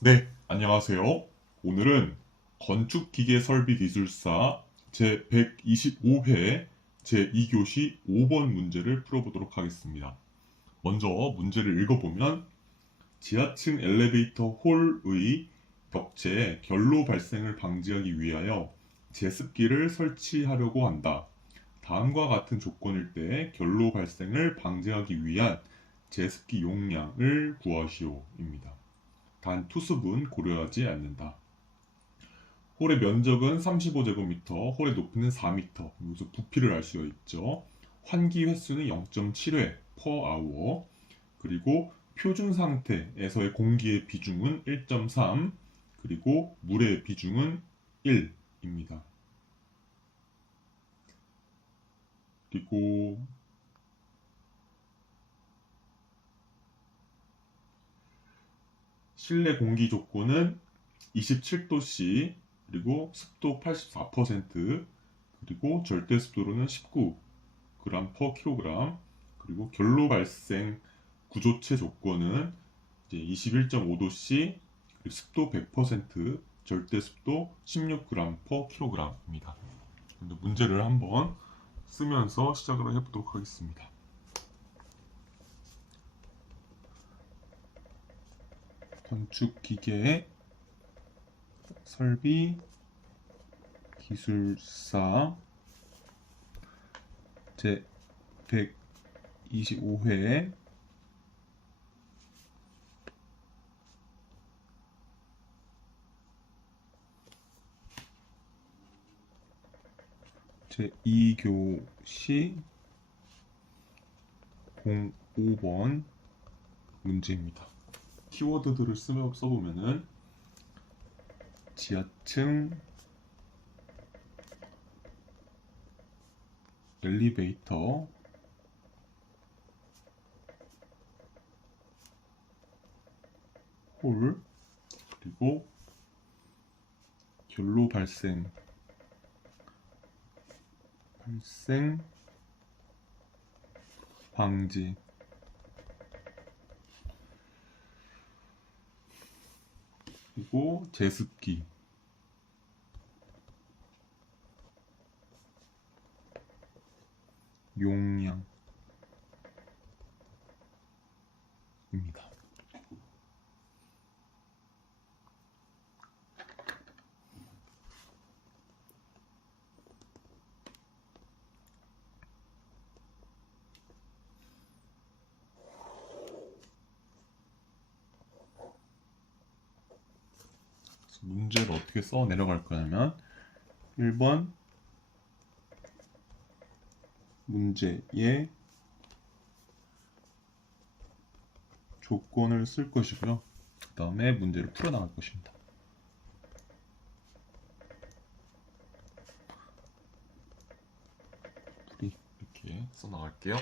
네, 안녕하세요. 오늘은 건축기계설비기술사 제125회 제2교시 5번 문제를 풀어보도록 하겠습니다. 먼저 문제를 읽어보면 지하층 엘리베이터 홀의 벽체에 결로 발생을 방지하기 위하여 제습기를 설치하려고 한다. 다음과 같은 조건일 때 결로 발생을 방지하기 위한 제습기 용량을 구하시오입니다. 단 투습은 고려하지 않는다. 홀의 면적은 35제곱미터, 홀의 높이는 4미터. 여기서 부피를 알 수가 있죠. 환기 횟수는 0.7회 per hour. 그리고 표준 상태에서의 공기의 비중은 1.3. 그리고 물의 비중은 1입니다. 그리고 실내 공기 조건은 27도씨, 그리고 습도 84%, 그리고 절대 습도로는 19g per kg, 그리고 결로 발생 구조체 조건은 이제 21.5도씨, 그리고 습도 100%, 절대 습도 16g per kg입니다. 문제를 한번 쓰면서 시작을 해보도록 하겠습니다. 건축기계 설비 기술사 제 125회 제2교시 05번 문제입니다. 키워드들을 써보면은 지하층 엘리베이터 홀, 그리고 결로 발생 방지, 그리고 제습기 용량입니다. 문제를 어떻게 써 내려갈 거냐면 1번 문제의 조건을 쓸 것이고요. 그 다음에 문제를 풀어나갈 것입니다. 이렇게 써나갈게요.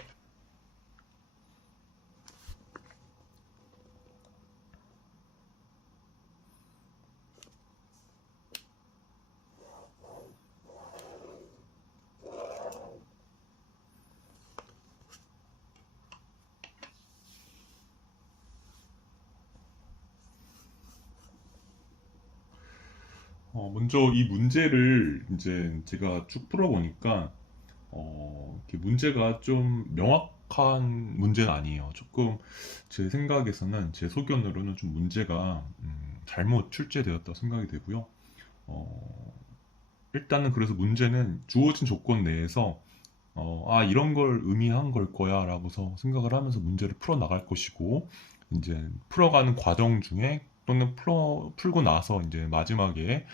먼저 이 문제를 이제 제가 쭉 풀어보니까 이렇게 문제가 좀 명확한 문제는 아니에요. 조금 제 생각에서는 제 소견으로는 좀 문제가 잘못 출제되었다 생각이 되고요. 어, 일단은 그래서 문제는 주어진 조건 내에서 이런 걸 의미한 걸 거야 라고서 생각을 하면서 문제를 풀어 나갈 것이고, 이제 풀어가는 과정 중에 또는 풀고 나서 이제 마지막에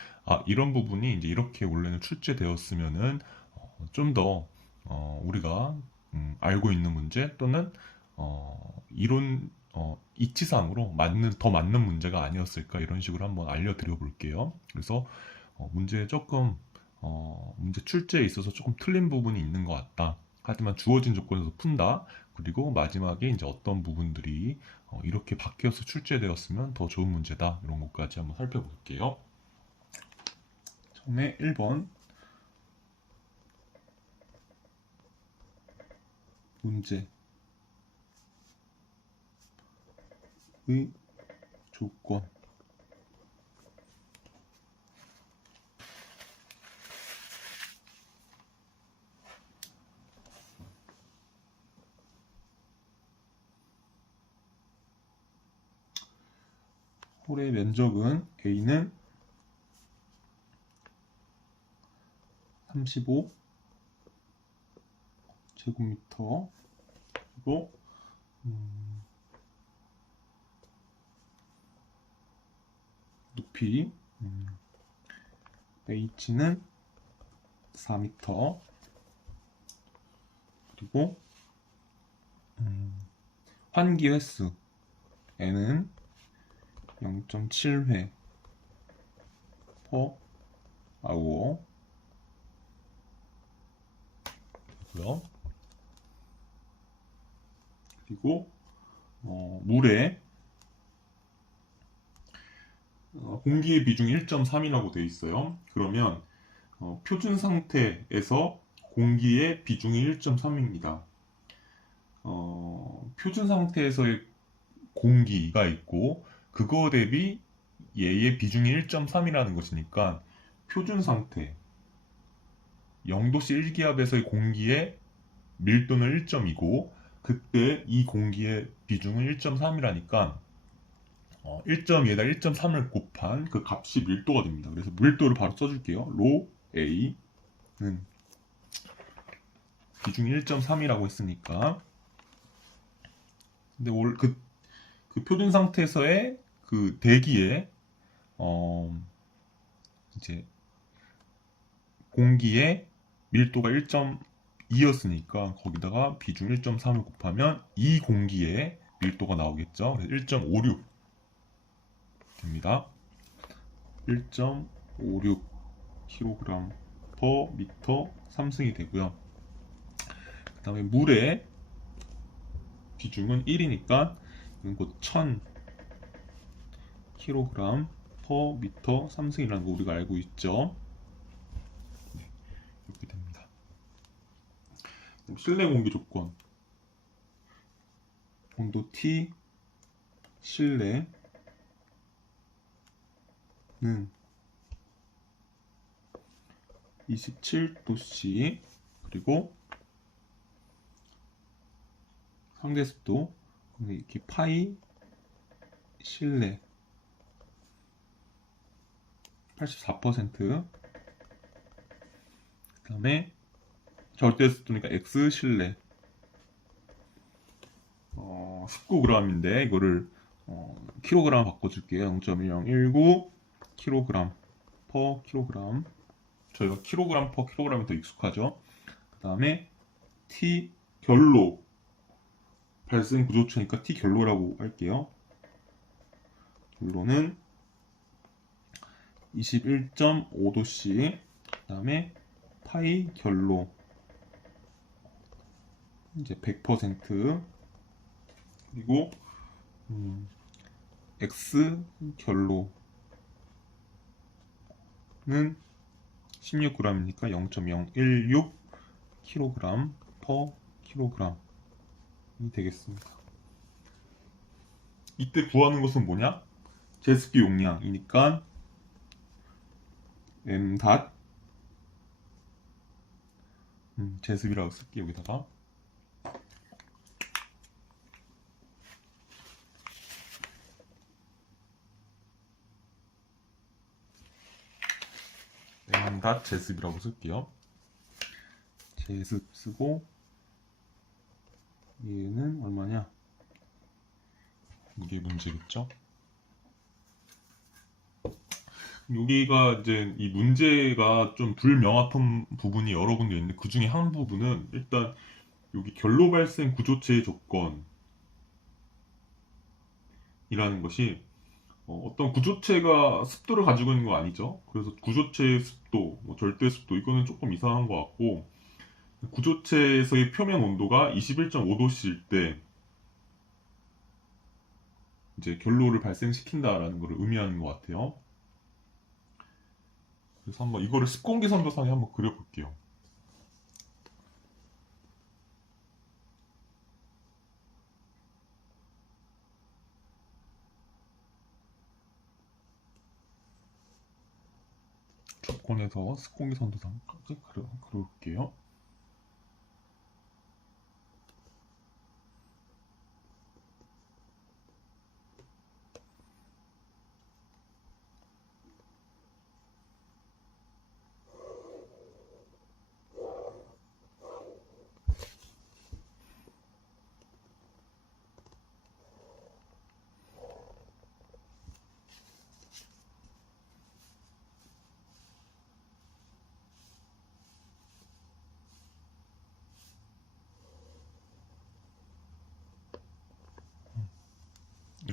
이런 부분이 이제 이렇게 원래는 출제되었으면은 좀 더 우리가 알고 있는 문제 또는 이론 이치상으로 더 맞는 문제가 아니었을까 이런 식으로 한번 알려드려 볼게요. 그래서 문제에 조금 문제 출제에 있어서 조금 틀린 부분이 있는 것 같다. 하지만 주어진 조건에서 푼다. 그리고 마지막에 이제 어떤 부분들이 이렇게 바뀌어서 출제되었으면 더 좋은 문제다. 이런 것까지 한번 살펴볼게요. 처음에 1번 문제의 조건. 홀의 면적은 A는 35 제곱미터, 그리고 높이 H는 4m, 그리고 환기 횟수 N은 0.7회 per hour 고요. 그리고 물에 공기의 비중이 1.3이라고 되어 있어요. 그러면 표준 상태에서 공기의 비중이 1.3입니다. 표준 상태에서의 공기가 있고 그거 대비 얘의 비중이 1.3이라는 것이니까 표준 상태 0도씨 1기압에서의 공기의 밀도는 1.2고 그때 이 공기의 비중은 1.3이라니까 1.2에다 1.3을 곱한 그 값이 밀도가 됩니다. 그래서 밀도를 바로 써줄게요. 로 A는 비중이 1.3이라고 했으니까 근데 그 표준 상태에서의 그 대기에 이제 공기의 밀도가 1.2였으니까 거기다가 비중 1.3을 곱하면 이 공기의 밀도가 나오겠죠. 그래서 1.56 됩니다. 1.56 kg per 미터 3승이 되고요. 그 다음에 물의 비중은 1이니까 이건 곧 1000 kg per 미터 3승이라는 거 우리가 알고 있죠. 네, 이렇게 됩니다. 실내 공기 조건 온도 T 실내는 27도씨 그리고 상대 습도 이렇게 파이 실내 84%, 그 다음에 절대 습도니까 X 실내 19g인데 이거를 킬로그램 바꿔줄게요. 0.1019 kg per kg. 저희가 킬로그램 per kg이 더 익숙하죠. 그 다음에 T 결로 발생 구조체니까 T 결로라고 할게요. 결로는 21.5도씨, 그 다음에 파이 결로 이제 100%, 그리고 X 결로는 16g이니까 0.016 kg per kg이 되겠습니다. 이때 구하는 것은 뭐냐? 제습기 용량이니까 m 닷 제습이라고 쓸게요. 여기다가 m 닷 제습이라고 쓸게요. 제습 쓰고 얘는 얼마냐? 이게 문제겠죠? 여기가 이제 이 문제가 좀 불명확한 부분이 여러 군데 있는데 그 중에 한 부분은 일단 여기 결로 발생 구조체의 조건이라는 것이 어떤 구조체가 습도를 가지고 있는 거 아니죠. 그래서 구조체의 습도, 뭐 절대 습도 이거는 조금 이상한 것 같고 구조체에서의 표면 온도가 21.5도씨일 때 이제 결로를 발생시킨다라는 것을 의미하는 것 같아요. 그래서 한번 이거를 습공기 선도상에 한번 그려볼게요. 조건에서 습공기 선도상까지 그려볼게요.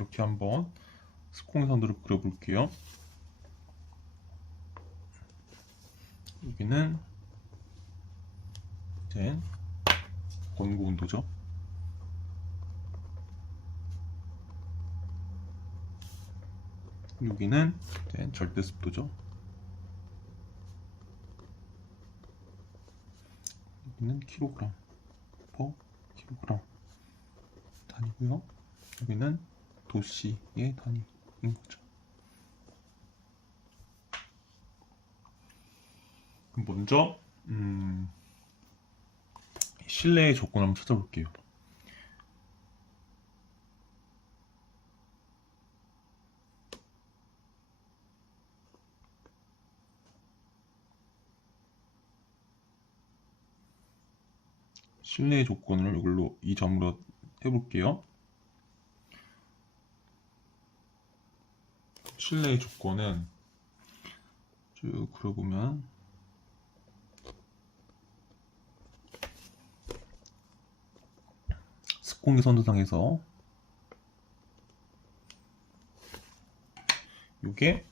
이렇게 한번 스콩선으로 그려볼게요. 여기는 이제 원고 온도죠. 여기는 이제 절대 습도죠. 여기는 킬로그램 퍼 킬로그램 단위고요. 여기는 도씨의 단위인 거죠. 그럼 먼저 실내의 조건을 한번 찾아볼게요. 실내의 조건을 이걸로 이 점으로 해볼게요. 실내의 조건은 쭉 그려보면 습공기 선도상에서 이게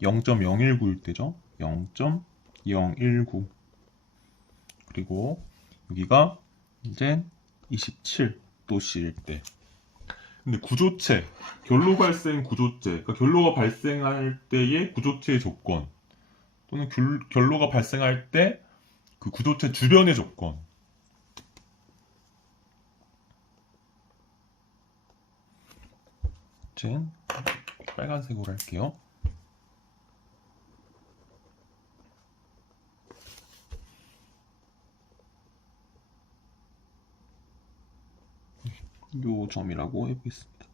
0.019일 때죠. 0.019 그리고 여기가 이제 27도씨일 때. 근데 구조체, 결로 발생 구조체, 그러니까 결로가 발생할 때의 구조체의 조건 또는 결로가 발생할 때 그 구조체 주변의 조건. 이제 빨간색으로 할게요. 요 점이라고 해보겠습니다.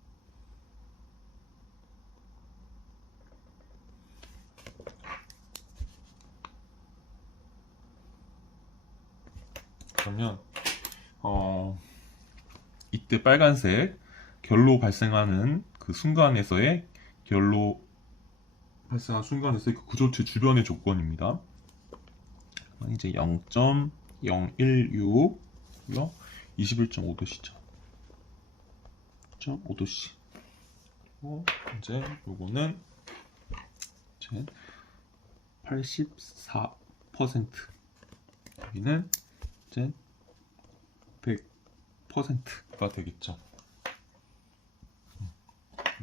그러면 이때 빨간색 결로 발생하는 그 순간에서의 결로 발생한 순간에서의 그 구조체 주변의 조건입니다. 이제 0.016 21.5도씨죠. 5도씨. 이제 요거는 이제 84%. 여기는 이제 100%가 되겠죠.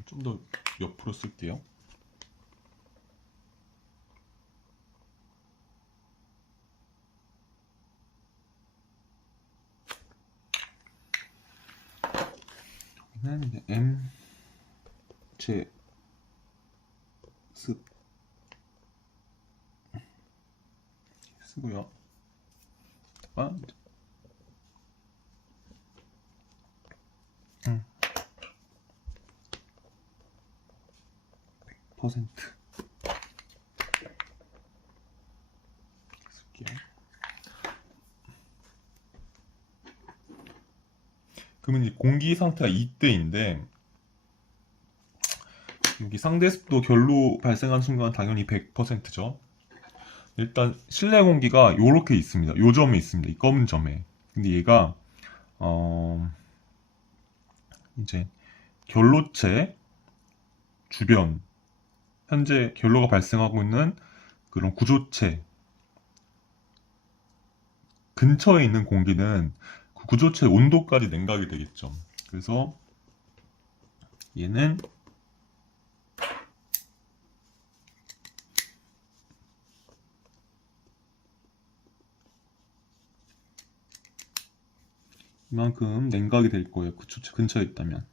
좀 더 옆으로 쓸게요. 여기는 이제 M 제 습 쓰고요. 100% 쓸게요. 그러면 이제 공기 상태가 이때인데 여기 상대 습도 결로 발생한 순간 당연히 100%죠. 일단 실내 공기가 요렇게 있습니다. 요 점에 있습니다. 이 검은 점에. 근데 얘가 이제 결로체 주변 현재 결로가 발생하고 있는 그런 구조체 근처에 있는 공기는 그 구조체 온도까지 냉각이 되겠죠. 그래서 얘는 이만큼 냉각이 될 거예요. 구조체 근처에 있다면.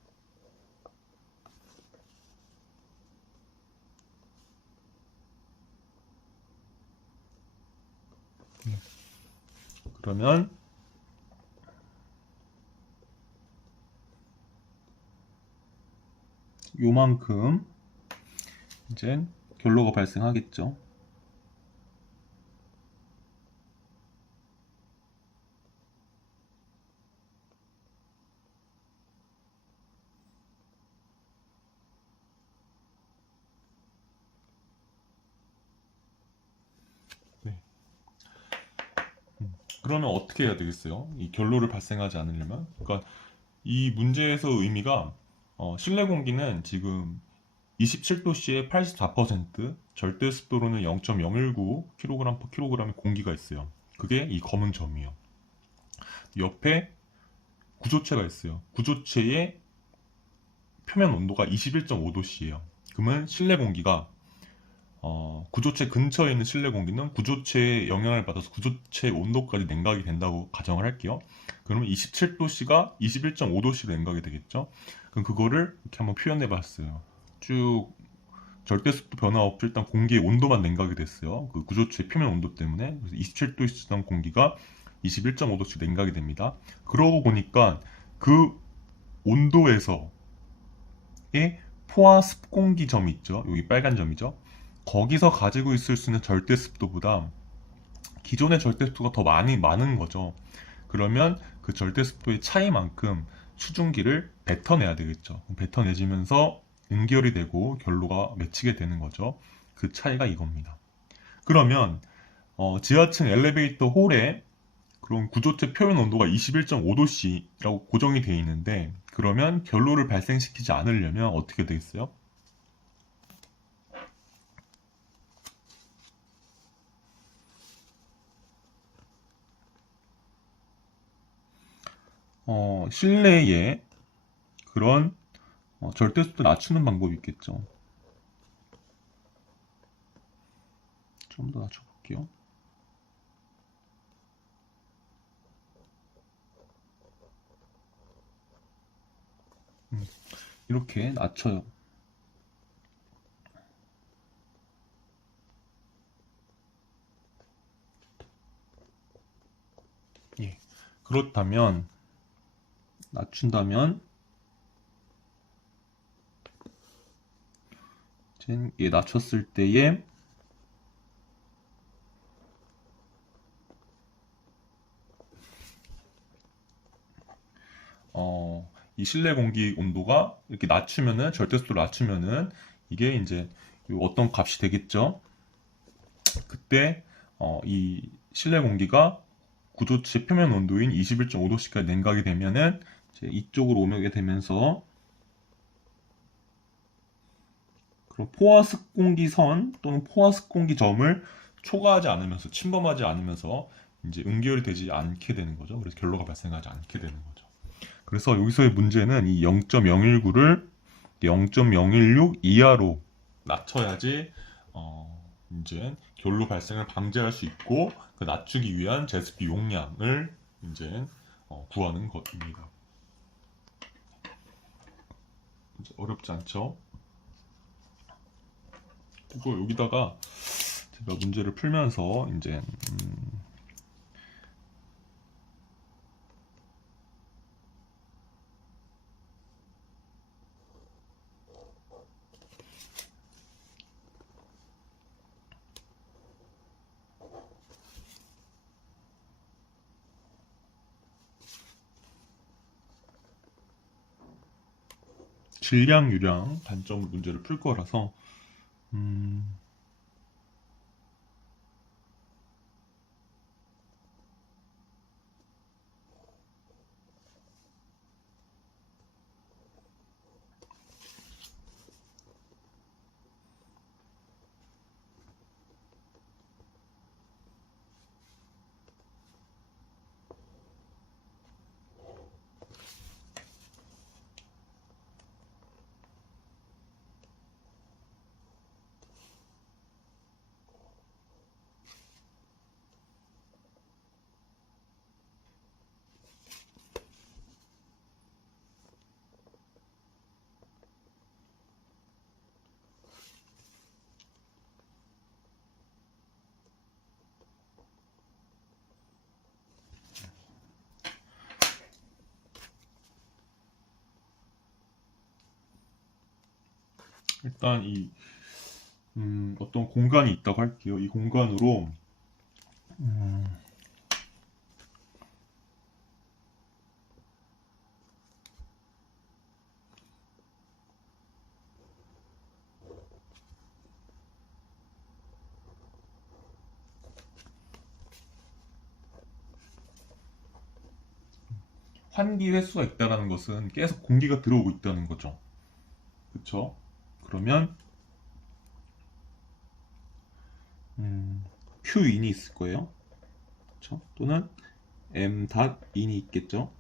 그러면 요만큼 이제 결로가 발생하겠죠. 네. 그러면 어떻게 해야 되겠어요? 이 결로를 발생하지 않으려면? 그러니까 이 문제에서 의미가 실내 공기는 지금 27도씨에 84%, 절대 습도로는 0.019kg/kg의 공기가 있어요. 그게 이 검은 점이에요. 옆에 구조체가 있어요. 구조체의 표면 온도가 21.5도씨예요. 그러면 실내 공기가 구조체 근처에 있는 실내 공기는 구조체의 영향을 받아서 구조체 온도까지 냉각이 된다고 가정을 할게요. 그러면 27도씨가 21.5도씨로 냉각이 되겠죠. 그럼 그거를 이렇게 한번 표현해 봤어요. 쭉 절대습도 변화 없이 일단 공기의 온도만 냉각이 됐어요. 그 구조체 표면 온도 때문에. 그래서 27도씨던 공기가 21.5도씩 냉각이 됩니다. 그러고 보니까 그 온도에서의 포화 습공기 점이 있죠. 여기 빨간 점이죠. 거기서 가지고 있을 수 있는 절대습도보다 기존의 절대습도가 더 많은 거죠. 그러면 그 절대습도의 차이만큼 수증기를 뱉어내야 되겠죠. 뱉어내지면서 응결이 되고 결로가 맺히게 되는 거죠. 그 차이가 이겁니다. 그러면 지하층 엘리베이터 홀에 그럼 구조체 표면 온도가 21.5도씨라고 고정이 되어 있는데 그러면 결로를 발생시키지 않으려면 어떻게 되겠어요? 실내에 그런 절대습도 낮추는 방법이 있겠죠. 좀 더 낮춰볼게요. 이렇게 낮춰요. 예. 그렇다면 낮춘다면 얘 낮췄을 때에 이 실내 공기 온도가 이렇게 낮추면은 절대습도를 낮추면은 이게 이제 어떤 값이 되겠죠? 그때 이 실내 공기가 구조체 표면 온도인 21.5도씨까지 냉각이 되면은 이제 이쪽으로 오게 되면서 그럼 포화습 공기선 또는 포화습 공기점을 초과하지 않으면서 침범하지 않으면서 이제 응결이 되지 않게 되는 거죠. 그래서 결로가 발생하지 않게 되는 거죠. 그래서 여기서의 문제는 이 0.019를 0.016 이하로 낮춰야지 이제 결로 발생을 방지할 수 있고 그 낮추기 위한 제습기 용량을 이제 구하는 것입니다. 어렵지 않죠? 그거 여기다가 제가 문제를 풀면서 이제 질량, 유량, 단점 문제를 풀 거라서 일단 이 어떤 공간이 있다고 할게요. 이 공간으로 환기 횟수가 있다는 것은 계속 공기가 들어오고 있다는 거죠. 그쵸? 그러면 q인이 있을 거예요. 그쵸? 또는 m.in이 있겠죠.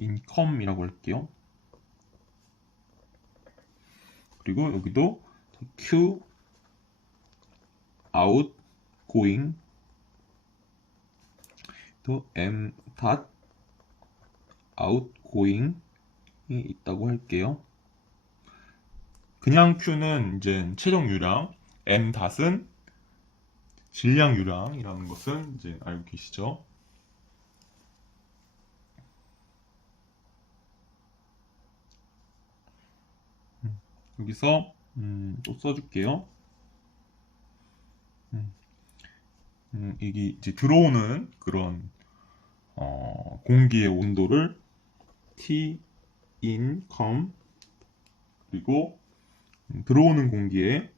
income이라고 할게요. 그리고 여기도 q outgoing 또 m. outgoing이 있다고 할게요. 그냥 q는 이제 최종 유량, m.은 질량 유량이라는 것은 이제 알고 계시죠? 여기서 또 써줄게요. 이게 이제 들어오는 그런 공기의 온도를 T in com 그리고 들어오는 공기의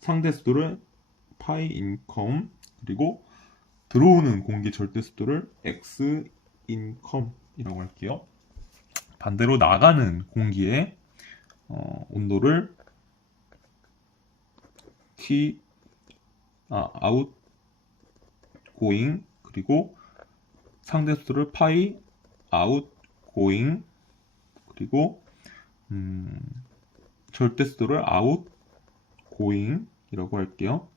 상대 습도를 pi in com 그리고 들어오는 공기 절대 습도를 x in com 이라고 할게요. 반대로 나가는 공기의 온도를 T outgoing 그리고 상대 습도를 pi outgoing 그리고 절대 습도를 outgoing 이라고 할게요.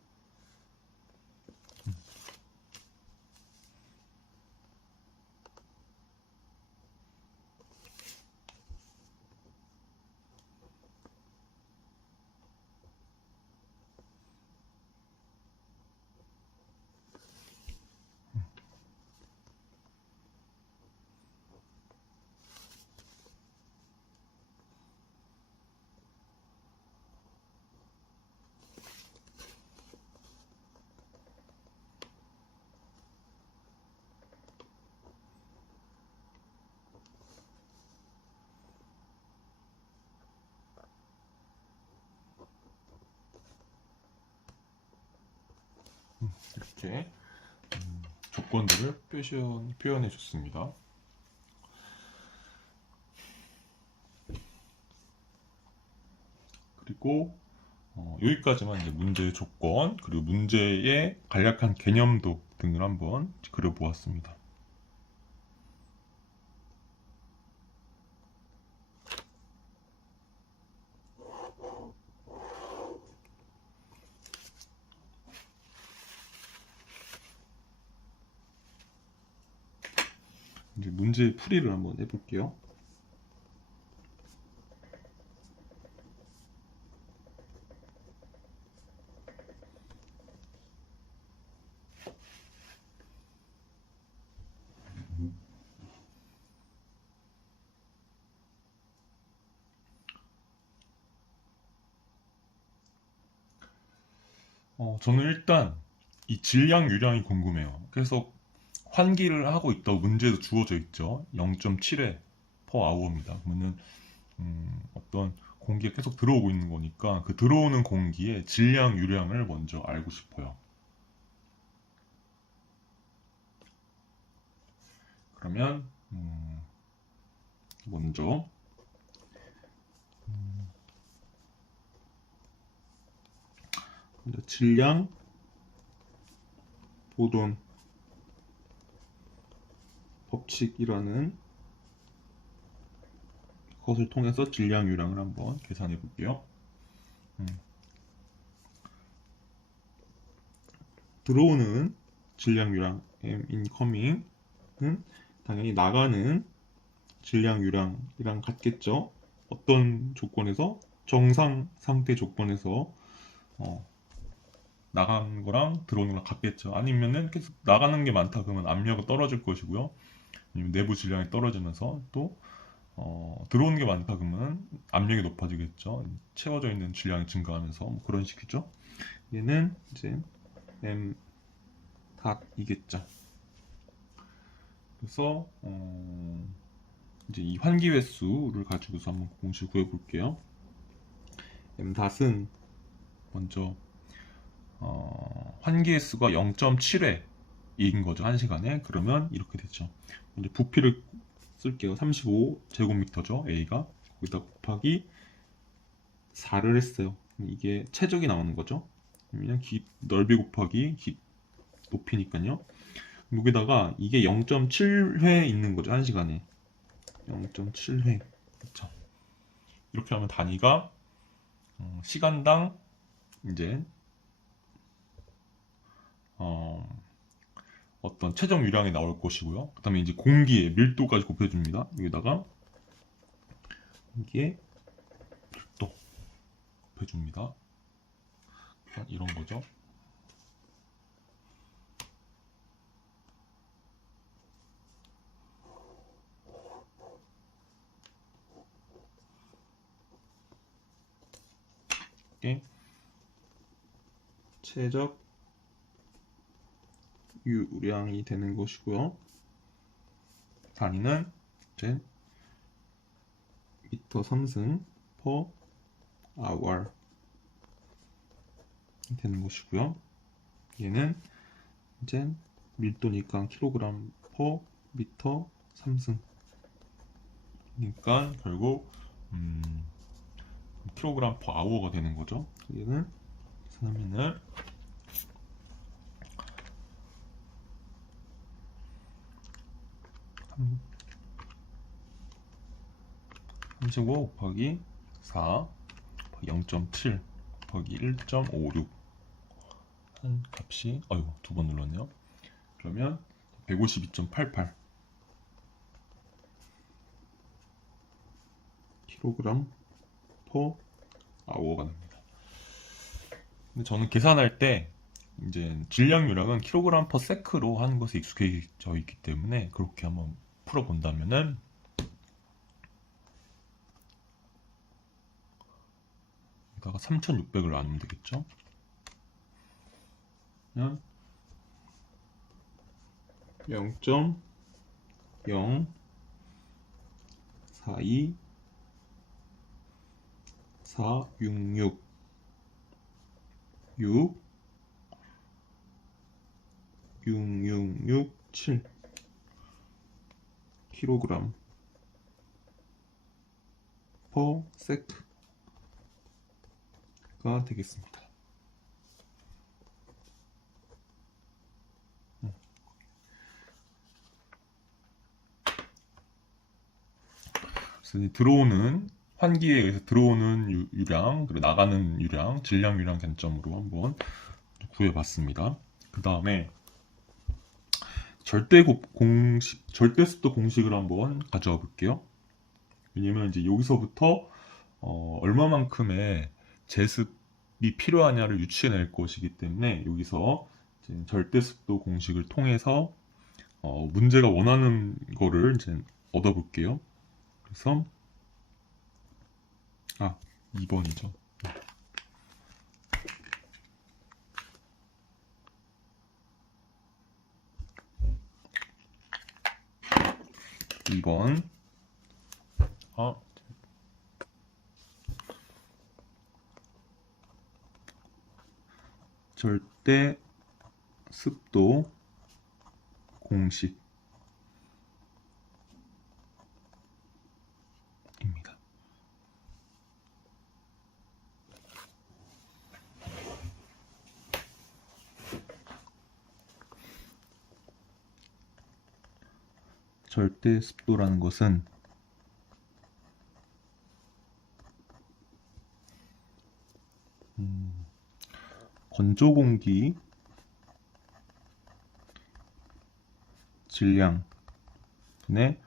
이렇게 조건들을 표현해 줬습니다. 그리고 여기까지만 이제 문제의 조건 그리고 문제의 간략한 개념도 등을 한번 그려보았습니다. 이제 문제 풀이를 한번 해볼게요. 저는 일단 이 질량 유량이 궁금해요. 그래서 환기를 하고 있다고 문제도 주어져 있죠. 0.7회 per hour입니다. 그러면은 어떤 공기가 계속 들어오고 있는 거니까 그 들어오는 공기의 질량 유량을 먼저 알고 싶어요. 그러면 먼저 질량 보존 법칙이라는 것을 통해서 질량 유량을 한번 계산해 볼게요. 들어오는 질량 유량 M incoming은 당연히 나가는 질량 유량이랑 같겠죠. 어떤 조건에서 정상 상태 조건에서 나가는 거랑 들어오는 거랑 같겠죠. 아니면은 계속 나가는 게 많다 그러면 압력은 떨어질 것이고요. 아니면 내부 질량이 떨어지면서 또 들어오는 게 많다 그러면 압력이 높아지겠죠. 채워져 있는 질량이 증가하면서 뭐 그런 식이죠. 얘는 이제 m 닷이겠죠. 그래서 이제 이 환기 횟수를 가지고서 한번 공식을 구해 볼게요. m닷은 먼저 환기 횟수가 0.7회인 거죠. 1시간에. 그러면 이렇게 되죠. 이제 부피를 쓸게요. 35제곱미터죠. A가. 거기다 곱하기 4를 했어요. 이게 최적이 나오는 거죠. 그러면 넓이 곱하기 높이니까요. 여기다가 이게 0.7회 있는 거죠. 1시간에. 0.7회. 그렇죠. 이렇게 하면 단위가 시간당 이제 어떤 최종 유량이 나올 것이고요. 그 다음에 이제 공기의 밀도까지 곱해줍니다. 여기다가 공기의 밀도 곱해줍니다. 이런 거죠. 이게 최적 유량이 되는 것이고요. 단위는 이제 미터 3승 per hour 되는 것이고요. 얘는 이제 밀도니까 킬로그램 per 미터 3승. 그러니까 결국 킬로그램 per hour가 되는 거죠. 얘는 계산하면은 35 곱하기 4 0.7 곱하기 1.56 한 값이 두 번 눌렀네요. 그러면 152.88 킬로그램 per hour가 됩니다. 근데 저는 계산할 때 이제 질량 유량은 킬로그램 per sec로 하는 것에 익숙해져 있기 때문에 그렇게 한번 풀어본다면은 여기다가 3600을 나누면 되겠죠. 그냥 0.042 466 6 6667 킬로그램 per sec가 되겠습니다. 그래서 들어오는 환기에 의해서 들어오는 유량 그리고 나가는 유량, 질량 유량 관점으로 한번 구해봤습니다. 그 다음에 절대 습도 공식을 한번 가져와 볼게요. 왜냐면 이제 여기서부터 얼마만큼의 제습이 필요하냐를 유추해낼 것이기 때문에 여기서 절대 습도 공식을 통해서 문제가 원하는 거를 이제 얻어볼게요. 그래서 2번이죠. 2번 절대 습도 공식입니다. 절대 습도라는 것은 건조 공기 질량 분의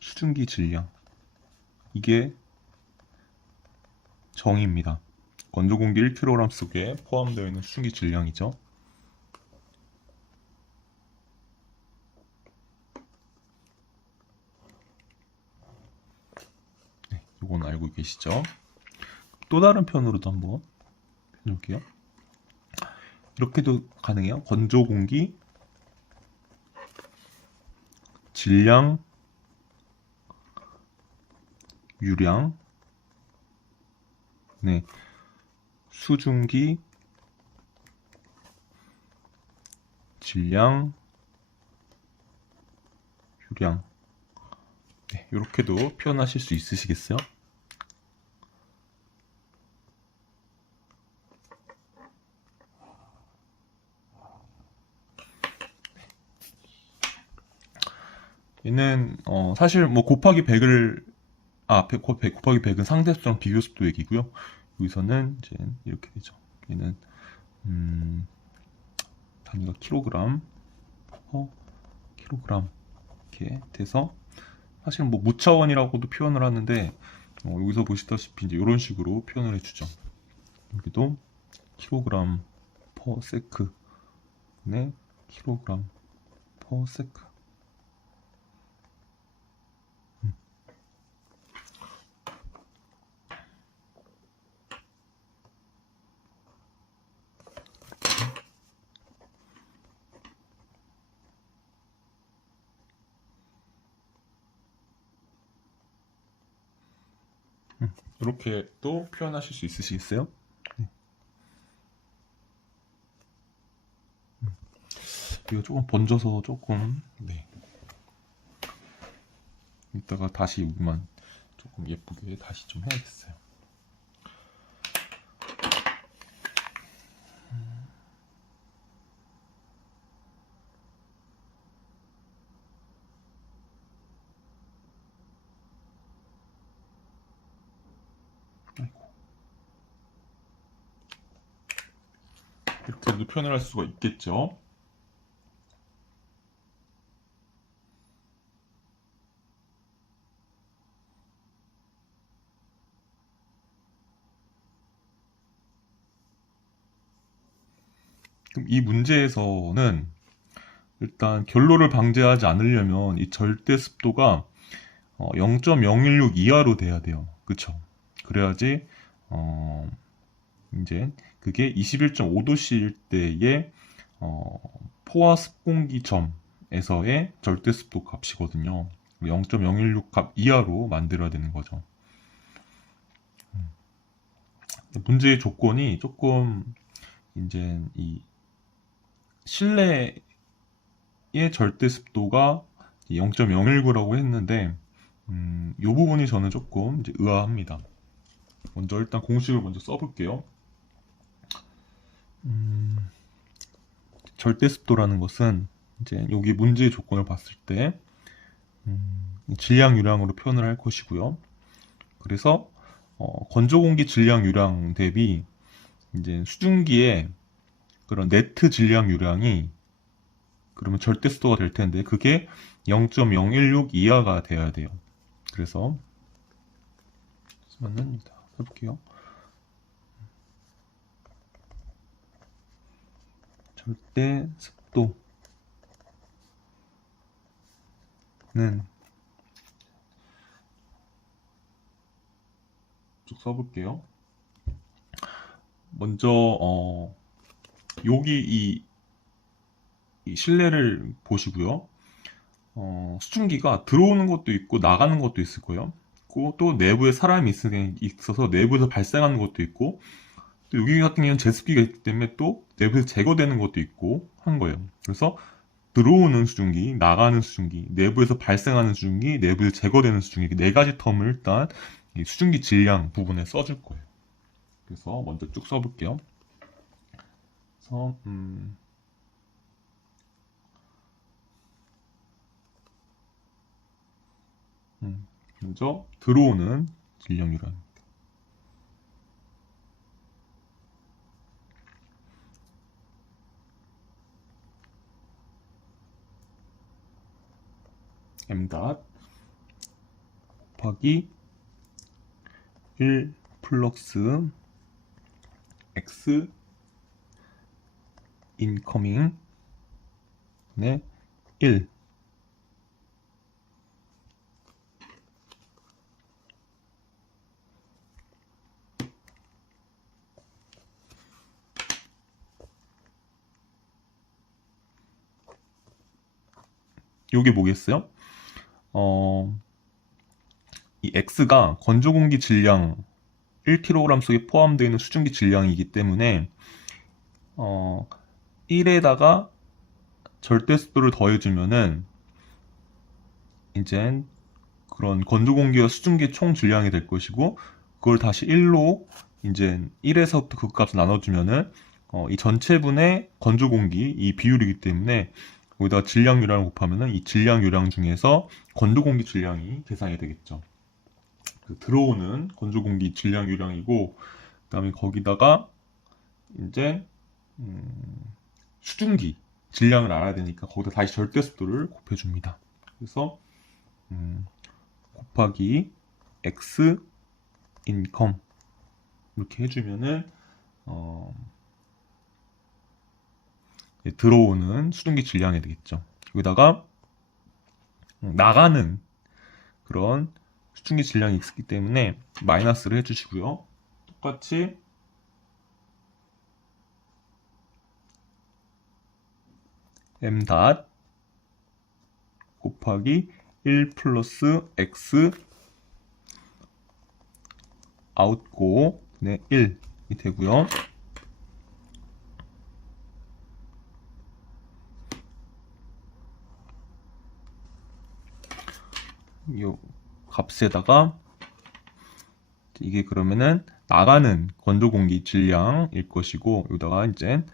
수증기 질량, 이게 정의입니다. 건조 공기 1kg 속에 포함되어 있는 수증기 질량이죠. 네, 이건 알고 계시죠? 또 다른 편으로도 한번 해볼게요. 이렇게도 가능해요. 건조 공기 질량 유량, 네, 수증기, 질량, 유량. 네, 이렇게도 표현하실 수 있으시겠어요? 얘는 사실 뭐 곱하기 100을 곱하기 100은 상대수랑 비교습도 얘기고요. 여기서는 이제 이렇게 되죠. 얘는 단위가 킬로그램, 킬로그램 이렇게 돼서 사실 뭐 무차원이라고도 표현을 하는데 여기서 보시다시피 이제 이런 식으로 표현을 해주죠. 여기도 킬로그램 퍼 세크, 네, 킬로그램 퍼 세크. 이렇게 또 표현하실 수 있으시겠어요? 네. 이거 조금 번져서 조금, 네, 이따가 다시 여기만 조금 예쁘게 다시 좀 해야겠어요. 이렇게도 표현을 할 수가 있겠죠. 그럼 이 문제에서는 일단 결로를 방지하지 않으려면 이 절대 습도가 0.016 이하로 돼야 돼요. 그쵸? 그래야지 이제 그게 21.5도씨일 때의 포화 습공기점에서의 절대 습도 값이거든요. 0.016 값 이하로 만들어야 되는 거죠. 문제의 조건이 조금 이제 이 실내의 절대 습도가 0.019라고 했는데 이 부분이 저는 조금 이제 의아합니다. 먼저 일단 공식을 먼저 써볼게요. 절대 습도라는 것은 이제 여기 문제의 조건을 봤을 때 질량 유량으로 표현을 할 것이고요. 그래서 건조 공기 질량 유량 대비 이제 수증기의 그런 네트 질량 유량이 그러면 절대 습도가 될 텐데 그게 0.016 이하가 돼야 돼요. 그래서 그러면은 해볼게요. 절대 습도는 쭉 써볼게요. 먼저 여기 이 실내를 보시고요. 수증기가 들어오는 것도 있고 나가는 것도 있을 거예요. 또 내부에 사람이 있어서 내부에서 발생하는 것도 있고 또 여기 같은 경우는 제습기가 있기 때문에 또 내부에서 제거되는 것도 있고 한 거예요. 그래서 들어오는 수증기, 나가는 수증기, 내부에서 발생하는 수증기, 내부에서 제거되는 수증기 네 가지 텀을 일단 이 수증기 질량 부분에 써줄 거예요. 그래서 먼저 쭉 써볼게요. 그래서 먼저 들어오는 질량유량 m 곱하기 1 플러스 x 인커밍 네 1. 요게 뭐겠어요? 이 X가 건조공기 질량 1kg 속에 포함되어 있는 수증기 질량이기 때문에 1에다가 절대습도를 더해주면은 이제 그런 건조공기와 수증기 총 질량이 될 것이고, 그걸 다시 1로 이제 1에서부터 그 값을 나눠주면은 이 전체분의 건조공기 이 비율이기 때문에 거기다가 질량유량을 곱하면은 이 질량유량 중에서 건조공기 질량이 계산이 되겠죠. 들어오는 건조공기 질량유량이고, 그다음에 거기다가 이제 수증기 질량을 알아야 되니까 거기다 다시 절대습도를 곱해줍니다. 그래서 곱하기 x 인컴 이렇게 해주면은 들어오는 수증기 질량이 되겠죠. 여기다가 나가는 그런 수증기 질량이 있기 때문에 마이너스를 해주시고요. 똑같이 m 닷 곱하기 1 플러스 x 아웃고의 1이 되고요. 이 값에다가 이게 그러면은 나가는 건조공기 질량일 것이고, 여기다가 이제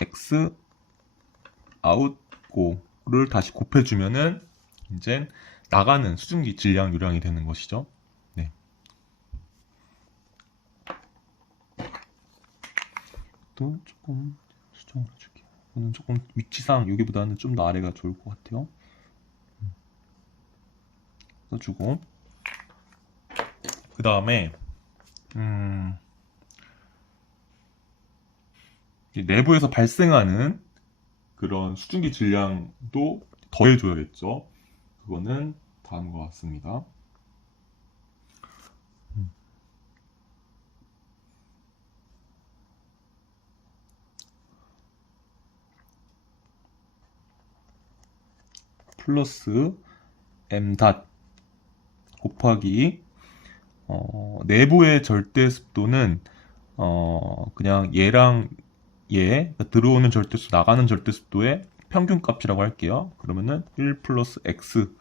x 아웃고를 다시 곱해주면은 이제 나가는 수증기 질량 유량이 되는 것이죠. 네. 또 조금 수정을 해줄게요. 이거는 조금 위치상 여기보다는 좀 더 아래가 좋을 것 같아요. 써주고, 그 다음에 내부에서 발생하는 그런 수증기 질량도 더해줘야겠죠. 그거는 다음과 같습니다. 플러스 m 닷 곱하기 내부의 절대 습도는 그냥 얘랑 얘 들어오는 절대수 나가는 절대습도의 평균값이라고 할게요. 그러면은 1 플러스 x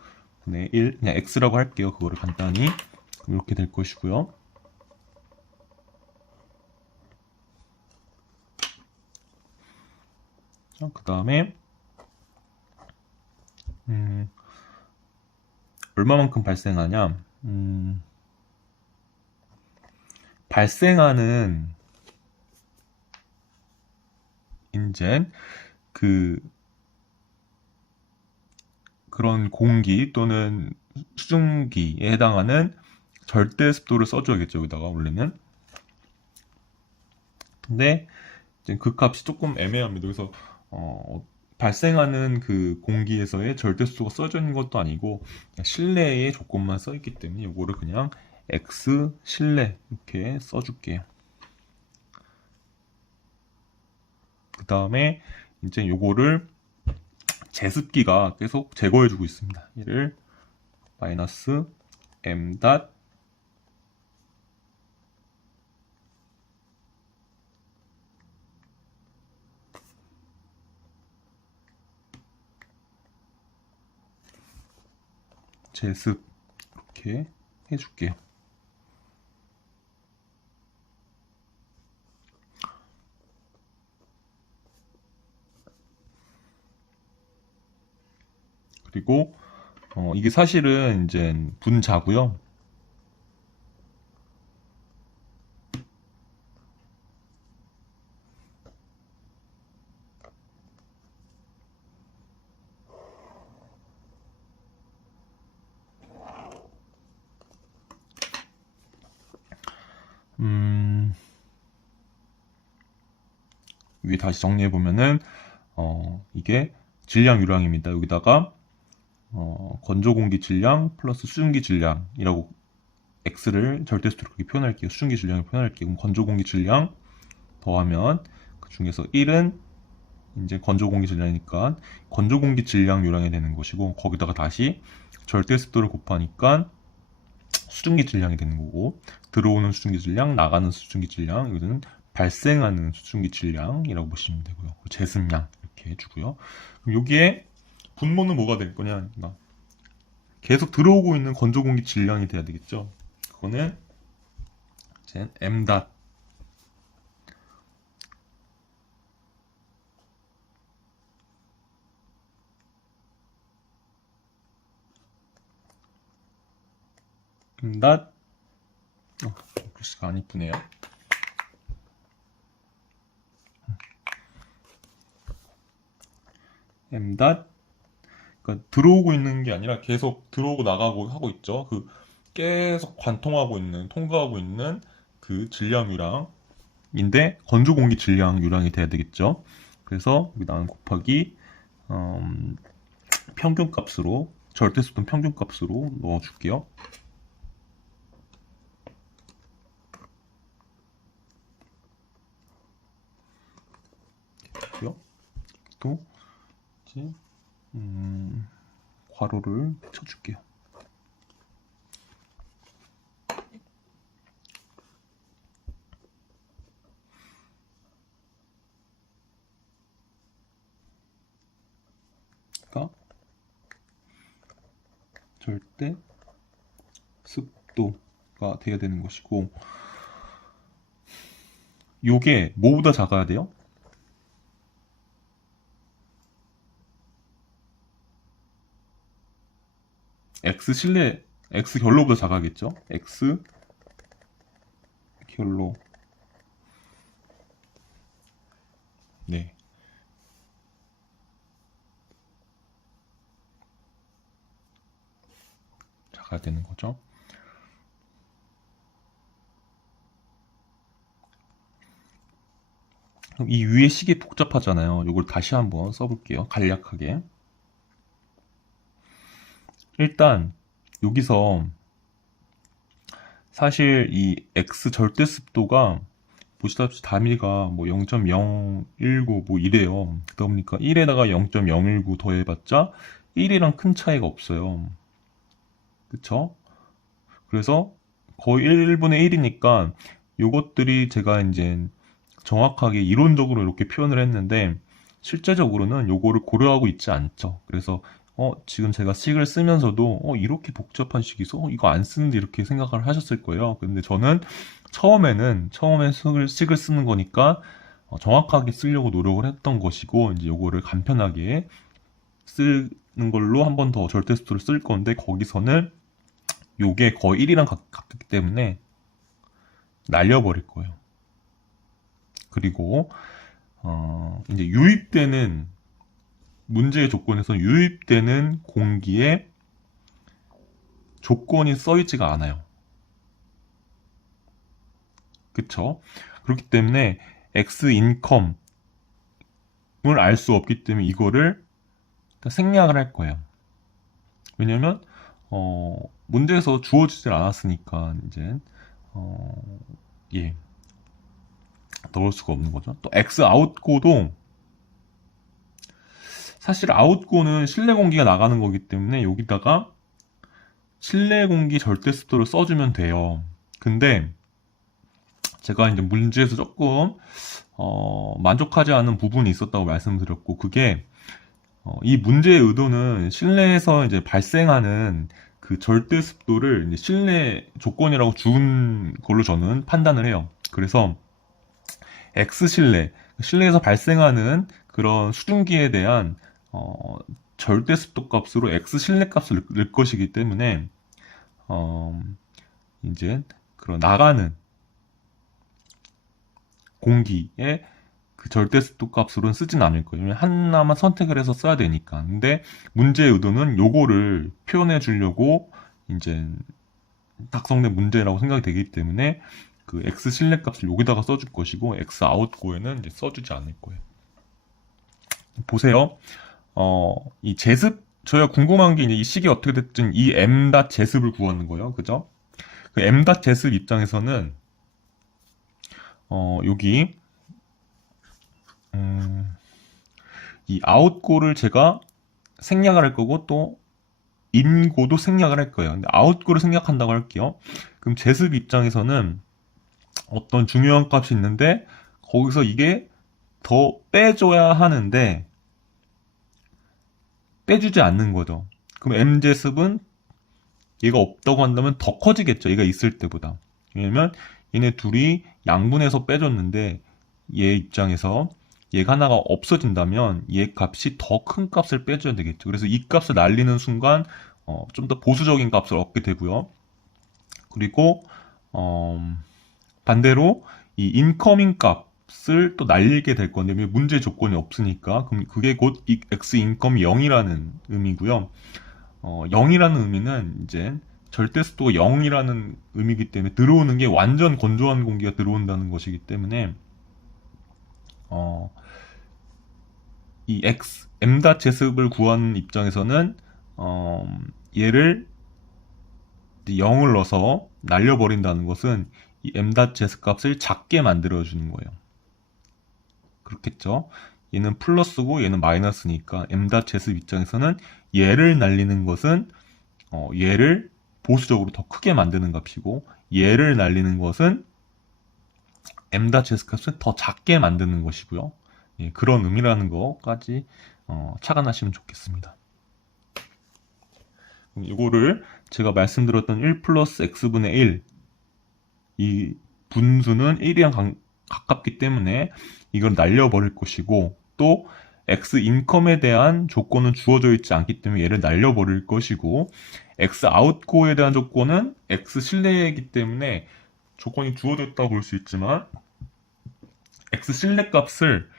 분의 1 그냥 x라고 할게요. 그거를 간단히 이렇게 될 것이고요. 그 다음에 얼마만큼 발생하냐? 발생하는 이제 그런 공기 또는 수증기에 해당하는 절대 습도를 써줘야겠죠. 여기다가 원래는. 근데 이제 그 값이 조금 애매합니다. 그래서 발생하는 그 공기에서의 절대 습도가 써져 있는 것도 아니고 실내의 조건만 써 있기 때문에 이거를 그냥 x 실내 이렇게 써줄게요. 그 다음에 이제 요거를 제습기가 계속 제거해주고 있습니다. 얘를 마이너스 m 닷 제습 이렇게 해줄게요. 그리고 이게 사실은 이제 분자고요. 위에 다시 정리해 보면은 이게 질량 유량입니다. 여기다가 건조 공기 질량 플러스 수증기 질량이라고 x를 절대수로 그렇게 표현할게요. 수증기 질량을 표현할게요. 그럼 건조 공기 질량 더하면 그 중에서 1은 이제 건조 공기 질량이니까 건조 공기 질량 요량이 되는 것이고, 거기다가 다시 절대 습도를 곱하니까 수증기 질량이 되는 거고, 들어오는 수증기 질량, 나가는 수증기 질량, 이거는 발생하는 수증기 질량이라고 보시면 되고요. 제습량 이렇게 해주고요. 그럼 여기에 분모는 뭐가 될 거냐? 계속 들어오고 있는 건조 공기 질량이 돼야 되겠죠. 그거는 이제 m 닷 글씨가 안 이쁘네요. m 닷 그러니까 들어오고 있는 게 아니라 계속 들어오고 나가고 하고 있죠. 그 계속 관통하고 있는, 통과하고 있는 그 질량유량인데 건조 공기 질량유량이 돼야 되겠죠. 그래서 여기다 곱하기 평균값으로, 절대수분 평균값으로 넣어줄게요. 또 이제 괄호를 쳐줄게요. 그러니까 절대 습도가 돼야 되는 것이고, 요게 뭐보다 작아야 돼요? X 실내, X 결로보다 작아야겠죠? X 결로. 네. 작아야 되는 거죠. 그럼 이 위에 식이 복잡하잖아요. 이걸 다시 한번 써볼게요. 간략하게. 일단 여기서 사실 이 X 절대 습도가 보시다시피 단위가 뭐 0.019 뭐 이래요. 그러다 보니까 1에다가 0.019 더해봤자 1이랑 큰 차이가 없어요. 그쵸? 그래서 거의 1분의 1이니까 요것들이 제가 이제 정확하게 이론적으로 이렇게 표현을 했는데 실제적으로는 요거를 고려하고 있지 않죠. 그래서 지금 제가 식을 쓰면서도 이렇게 복잡한 식이 있어? 이거 안 쓰는데 이렇게 생각을 하셨을 거예요. 근데 저는 처음에 식을 쓰는 거니까 정확하게 쓰려고 노력을 했던 것이고, 이제 요거를 간편하게 쓰는 걸로 한 번 더 절대수를 쓸 건데, 거기서는 요게 거의 1이랑 같기 때문에 날려버릴 거예요. 그리고 이제 유입되는 문제의 조건에서 유입되는 공기의 조건이 써있지가 않아요. 그쵸? 그렇기 때문에 X 인컴을 알 수 없기 때문에 이거를 생략을 할 거예요. 왜냐면 문제에서 주어지질 않았으니까 이제 예, 넣을 수가 없는 거죠. 또 X 아웃고도 사실 아웃고는 실내 공기가 나가는 거기 때문에 여기다가 실내 공기 절대 습도를 써주면 돼요. 근데 제가 이제 문제에서 조금 만족하지 않은 부분이 있었다고 말씀드렸고, 그게 이 문제의 의도는 실내에서 이제 발생하는 그 절대 습도를 이제 실내 조건이라고 준 걸로 저는 판단을 해요. 그래서 X 실내에서 발생하는 그런 수증기에 대한 절대 습도 값으로 X 실내 값을 넣을 것이기 때문에 이제 그런 나가는 공기의 그 절대 습도 값으로는 쓰진 않을 거예요. 하나만 선택을 해서 써야 되니까. 근데 문제의 의도는 요거를 표현해 주려고 이제 작성된 문제라고 생각이 되기 때문에 그 X 실내 값을 여기다가 써줄 것이고, X 아웃고에는 이제 써주지 않을 거예요. 보세요. 이 제습, 저희가 궁금한 게 이제 이 식이 어떻게 됐든 이 m 닷 제습을 구하는 거예요. 그죠? 그 m 닷 제습 입장에서는 여기 이 아웃고를 제가 생략을 할 거고 또 인고도 생략을 할 거예요. 근데 아웃고를 생략한다고 할게요. 그럼 제습 입장에서는 어떤 중요한 값이 있는데 거기서 이게 더 빼줘야 하는데 빼주지 않는 거죠. 그럼 m제습은 얘가 없다고 한다면 더 커지겠죠. 얘가 있을 때보다. 왜냐면 얘네 둘이 양분해서 빼줬는데 얘 입장에서 얘가 하나가 없어진다면 얘 값이 더 큰 값을 빼줘야 되겠죠. 그래서 이 값을 날리는 순간 좀 더 보수적인 값을 얻게 되고요. 그리고 반대로 이 인커밍 값을 또 날리게 될 건데 문제 조건이 없으니까 그럼 그게 곧 x 인컴이 0이라는 의미고요. 0이라는 의미는 이제 절대 습도가 0이라는 의미이기 때문에 들어오는 게 완전 건조한 공기가 들어온다는 것이기 때문에 이 m 제습을 구하는 입장에서는 얘를 0을 넣어서 날려버린다는 것은 이 m 제습 값을 작게 만들어주는 거예요. 그렇겠죠? 얘는 플러스고 얘는 마이너스니까 m 제습 입장에서는 얘를 날리는 것은 얘를 보수적으로 더 크게 만드는 값이고 얘를 날리는 것은 m 제습 값을 더 작게 만드는 것이고요. 예, 그런 의미라는 것까지 착안하시면 좋겠습니다. 이거를 제가 말씀드렸던 1 플러스 x분의 1 이 분수는 1이랑 가깝기 때문에 이걸 날려버릴 것이고 또 x 인컴에 대한 조건은 주어져 있지 않기 때문에 얘를 날려버릴 것이고 x 아웃고에 대한 조건은 x 실내이기 때문에 조건이 주어졌다고 볼 수 있지만 x 실내 값을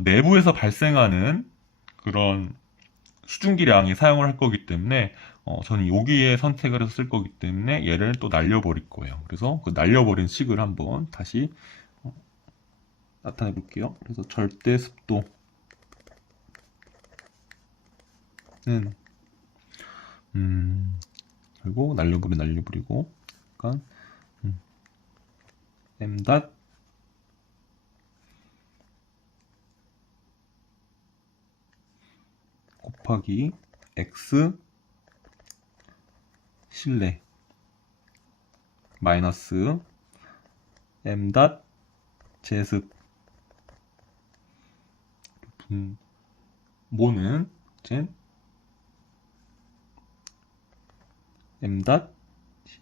내부에서 발생하는 그런 수증기량에 사용을 할 거기 때문에 저는 여기에 선택을 해서 쓸 거기 때문에 얘를 또 날려버릴 거예요. 그래서 그 날려버린 식을 한번 다시 나타내 볼게요. 그래서 절대 습도는 그리고 날려버리고 그러니까 m 곱하기 x 실내 마이너스 m 제습 모는 이제 m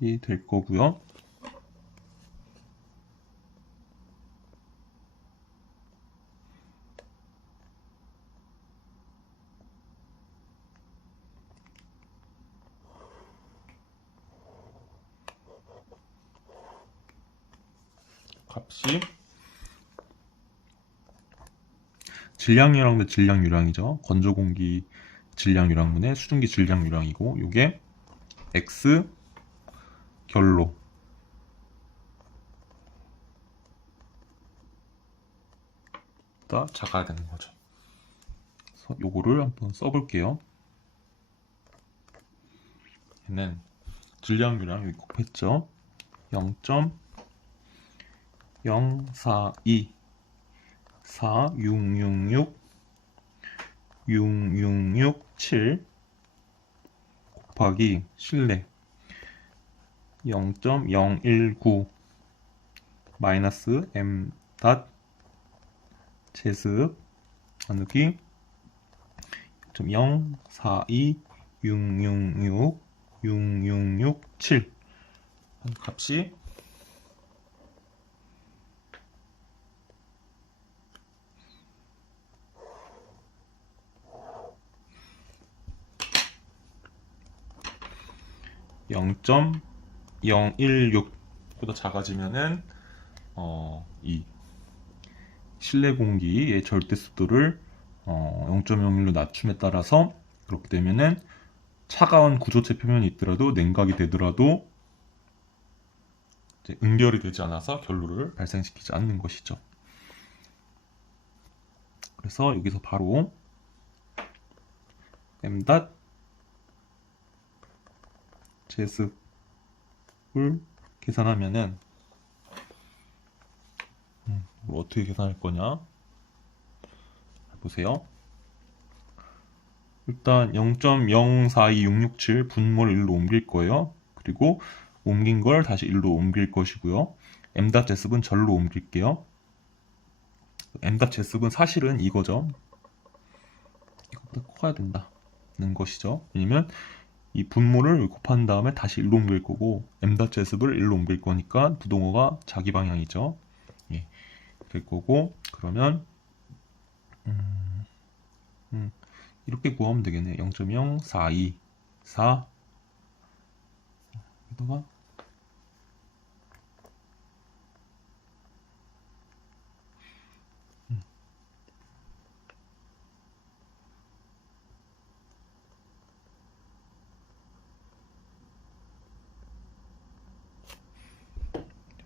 이 될 거고요. 값이 질량유랑 대 질량유량이죠. 건조공기 질량유량분의 수증기 질량유량이고 이게 x 결로 보다 작아야 되는 거죠. 그래서 요거를 한번 써볼게요. 얘는 질량유량 여기 곱했죠. 0.042 4666 6667 곱하기 실내 0.019 마이너스 m 제습 나누기 0.042 666 6667 값이 0.016보다 작아지면은 이 실내 공기의 절대 습도를 0.01로 낮춤에 따라서 그렇게 되면은 차가운 구조체 표면이 있더라도 냉각이 되더라도 이제 응결이 되지 않아서 결로를 발생시키지 않는 것이죠. 그래서 여기서 바로 m 제습을 계산하면은 어떻게 계산할 거냐 보세요. 일단 0.042667 분모를 1로 옮길 거예요. 그리고 옮긴 걸 다시 1로 옮길 것이고요. m.제습은 절로 옮길게요. m.제습은 사실은 이거죠. 이거보다 커야 된다는 것이죠. 왜냐면 이 분모를 곱한 다음에 다시 1로 옮길 거고 m.제습을 1로 옮길 거니까 부동호가 자기 방향이죠. 예, 될 거고 그러면 이렇게 구하면 되겠네. 0.0424 여기다가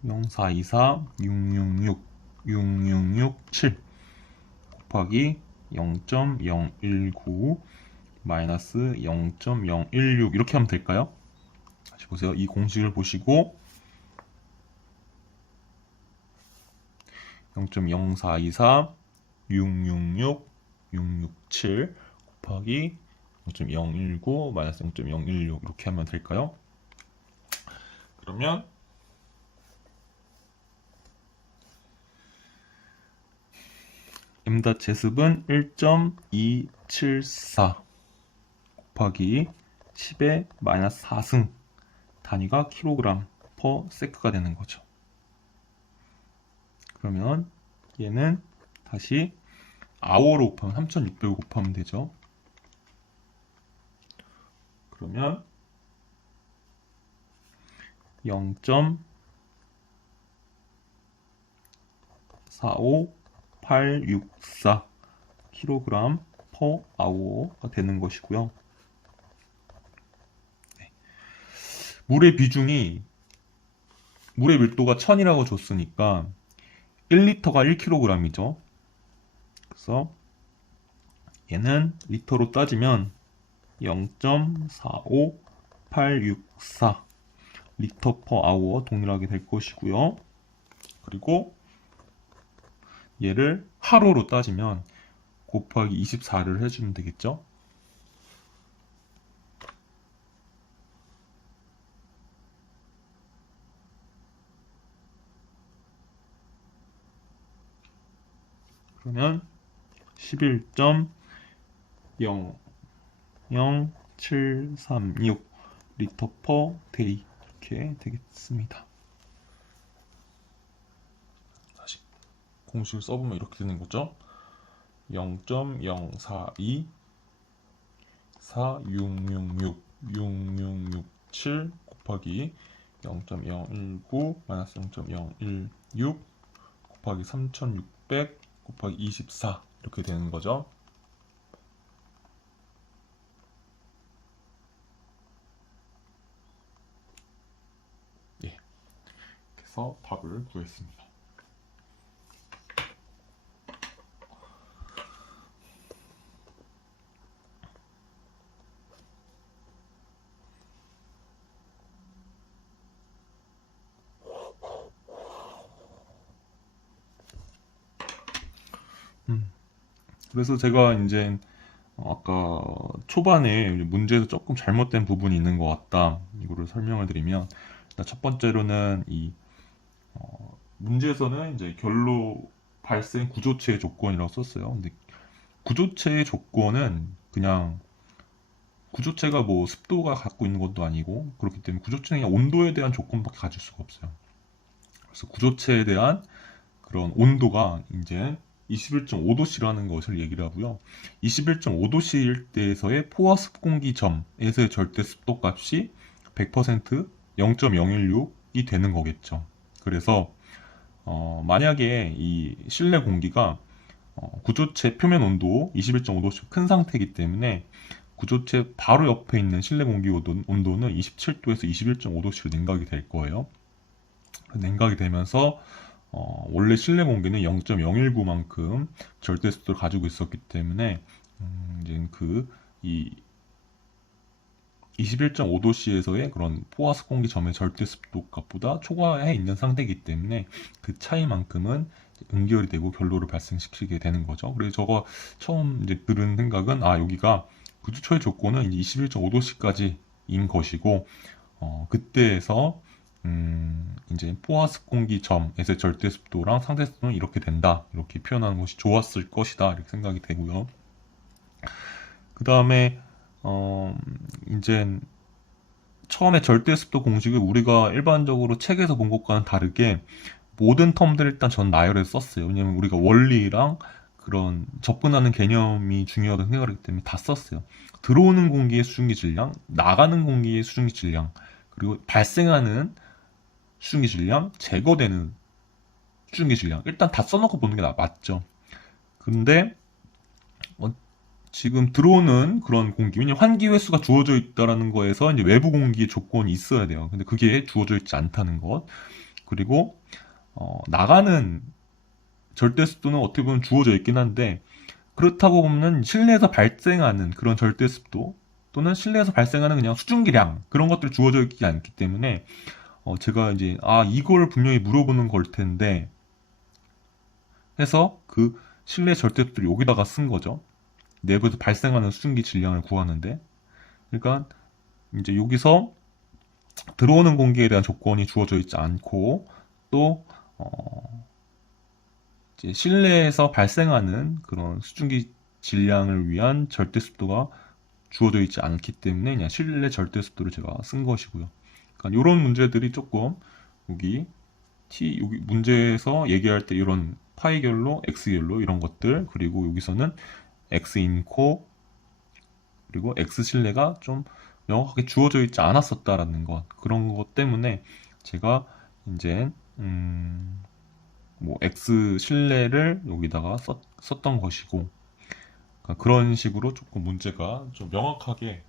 0424 666 6667 곱하기 0.019 마이너스 0.016 이렇게 하면 될까요? 다시 보세요. 이 공식을 보시고 0.0424 666 667 곱하기 0.019 마이너스 0.016 이렇게 하면 될까요? 그러면 m.제습은 1.274 곱하기 10의 마이너스 4승 단위가 킬로그램 퍼 세크가 되는 거죠. 그러면 얘는 다시 아워로 곱하면 3600을 곱하면 되죠. 그러면 0.45864 kg per hour가 되는 것이고요. 네. 물의 비중이 물의 밀도가 1000이라고 줬으니까 1리터가 1kg이죠. 그래서 얘는 리터로 따지면 0.45864 리터 퍼 아워 동일하게 될 것이고요. 그리고 얘를 하루로 따지면 곱하기 24를 해주면 되겠죠. 그러면 11.00736 리터 퍼 데이 이렇게 되겠습니다. 다시 공식을 써보면 이렇게 되는 거죠. 0.042 4666 6667 곱하기 0.019 마이너스 0.016 곱하기 3600 곱하기 24 이렇게 되는 거죠. 예, 그래서 답을 구했습니다. 그래서 제가 이제 아까 초반에 문제에서 조금 잘못된 부분이 있는 것 같다. 이거를 설명을 드리면 첫 번째로는 이 문제에서는 이제 결로 발생 구조체의 조건이라고 썼어요. 근데 구조체의 조건은 그냥 구조체가 뭐 습도가 갖고 있는 것도 아니고 그렇기 때문에 구조체는 그냥 온도에 대한 조건밖에 가질 수가 없어요. 그래서 구조체에 대한 그런 온도가 이제 21.5도씨라는 것을 얘기를 하고요. 21.5도씨일 때에서의 포화 습공기점에서의 절대 습도 값이 100% 0.016이 되는 거겠죠. 그래서 만약에 이 실내 공기가 구조체 표면 온도 21.5도씩 큰 상태이기 때문에 구조체 바로 옆에 있는 실내 공기 온도는 27도에서 21.5도씨로 냉각이 될 거예요. 냉각이 되면서 원래 실내 공기는 0.019만큼 절대 습도를 가지고 있었기 때문에 이제 이 21.5도씨에서의 그런 포화습 공기 점의 절대 습도 값보다 초과해 있는 상태이기 때문에 그 차이만큼은 응결이 되고 결로를 발생시키게 되는 거죠. 그래서 저거 처음 이제 들은 생각은 여기가 부주처의 조건은 이제 21.5도씨까지인 것이고, 그때에서 이제 포화습 공기점에서의 절대 습도랑 상대 습도는 이렇게 된다, 이렇게 표현하는 것이 좋았을 것이다, 이렇게 생각이 되고요. 그 다음에 이제 처음에 절대 습도 공식을 우리가 일반적으로 책에서 본 것과는 다르게 모든 텀들을 일단 전 나열해서 썼어요. 왜냐면 우리가 원리랑 그런 접근하는 개념이 중요하다고 생각하기 때문에 다 썼어요. 들어오는 공기의 수증기 질량, 나가는 공기의 수증기 질량, 그리고 발생하는 수증기 질량, 제거되는 수증기 질량. 일단 다 써놓고 보는 게 맞죠. 근데 지금 들어오는 그런 공기, 왜냐면 환기 횟수가 주어져 있다라는 거에서 이제 외부 공기의 조건이 있어야 돼요. 근데 그게 주어져 있지 않다는 것. 그리고 나가는 절대 습도는 어떻게 보면 주어져 있긴 한데, 그렇다고 보면 실내에서 발생하는 그런 절대 습도 또는 실내에서 발생하는 그냥 수증기량, 그런 것들이 주어져 있지 않기 때문에 제가 이제 이걸 분명히 물어보는 걸 텐데 해서 그 실내 절대 습도를 여기다가 쓴 거죠. 내부에서 발생하는 수증기 질량을 구하는데, 그러니까 이제 여기서 들어오는 공기에 대한 조건이 주어져 있지 않고, 또 이제 실내에서 발생하는 그런 수증기 질량을 위한 절대 습도가 주어져 있지 않기 때문에 그냥 실내 절대 습도를 제가 쓴 것이고요. 그러니까 이런 문제들이 조금 여기 문제에서 얘기할 때 이런 파이결로, x결로 이런 것들, 그리고 여기서는 x 인코, 그리고 x 실내가 좀 명확하게 주어져 있지 않았었다라는 것, 그런 것 때문에 제가 이제 뭐 x 실내를 여기다가 썼던 것이고, 그러니까 그런 식으로 조금 문제가 좀 명확하게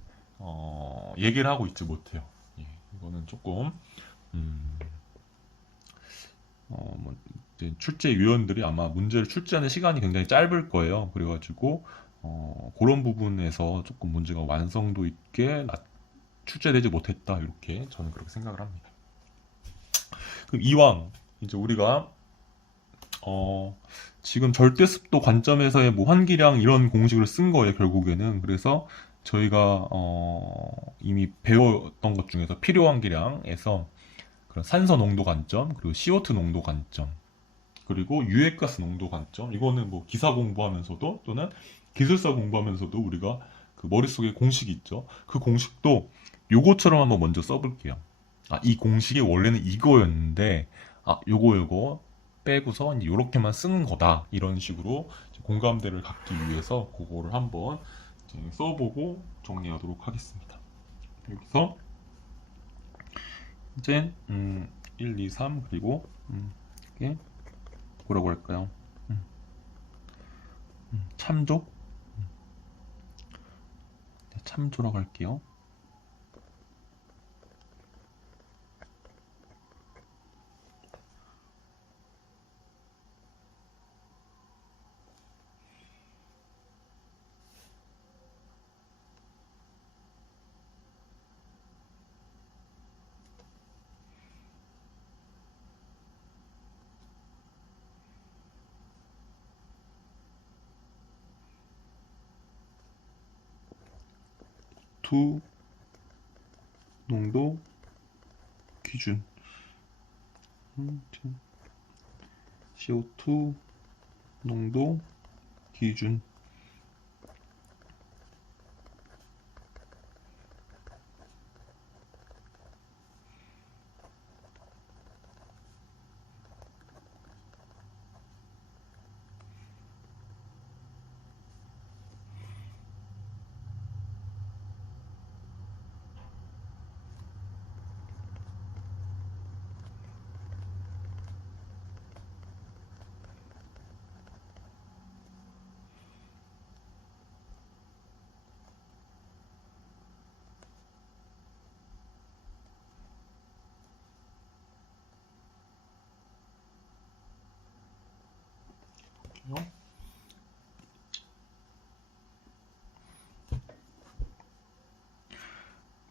얘기를 하고 있지 못해요. 예, 이거는 조금 음, 뭐 이제 출제위원들이 아마 문제를 출제하는 시간이 굉장히 짧을 거예요. 그래가지고 그런 부분에서 조금 문제가 완성도 있게 출제되지 못했다, 이렇게 저는 그렇게 생각을 합니다. 그럼 이왕 이제 우리가 지금 절대습도 관점에서의 뭐 환기량 이런 공식을 쓴 거예요, 결국에는. 그래서 저희가 이미 배웠던 것 중에서 필요 환기량에서 그런 산소 농도 관점, 그리고 CO2 농도 관점, 그리고 유해가스 농도 관점, 이거는 뭐 기사 공부하면서도 또는 기술사 공부하면서도 우리가 그 머릿속에 공식이 있죠. 그 공식도 요거처럼 한번 먼저 써볼게요. 이 공식이 원래는 이거였는데, 요거 빼고서 이제 요렇게만 쓰는 거다, 이런 식으로 공감대를 갖기 위해서 그거를 한번 이제 써보고 정리하도록 하겠습니다. 여기서 이제 1, 2, 3, 그리고 이게 뭐라고 할까요? 참조? 참조라고 할게요. 투 농도 기준, CO2 농도 기준.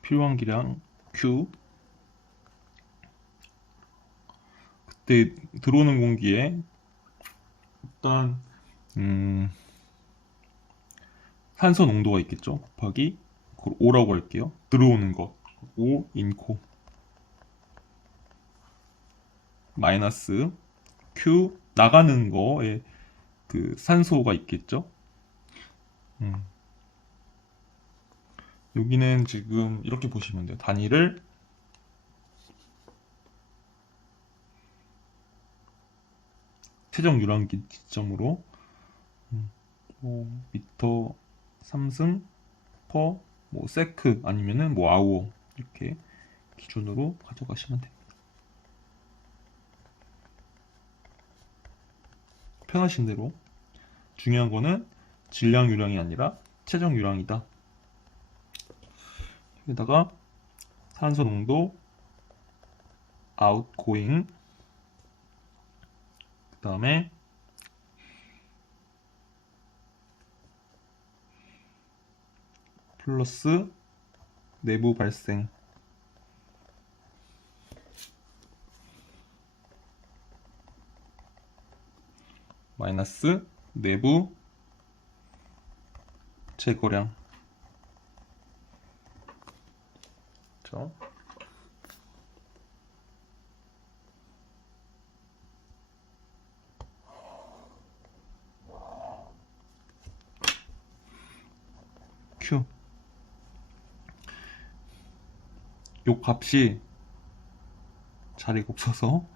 필요한 기량 Q, 그때 들어오는 공기에 일단 산소 농도가 있겠죠. 곱하기 그걸 O라고 할게요. 들어오는 것 O 인코 마이너스 Q 나가는 거에 그 산소가 있겠죠. 여기는 지금 이렇게 보시면 돼요. 단위를 최종 유랑기 지점으로 뭐 미터 3승 퍼 뭐 세크 아니면은 뭐 아우어 이렇게 기준으로 가져가시면 됩니다. 편하신 대로. 중요한 거는 질량 유량이 아니라 최종 유량이다. 여기다가 산소 농도 outgoing 그 다음에 플러스 내부 발생 마이너스 내부 제거량. 그렇죠? Q 요 값이 자리가 없어서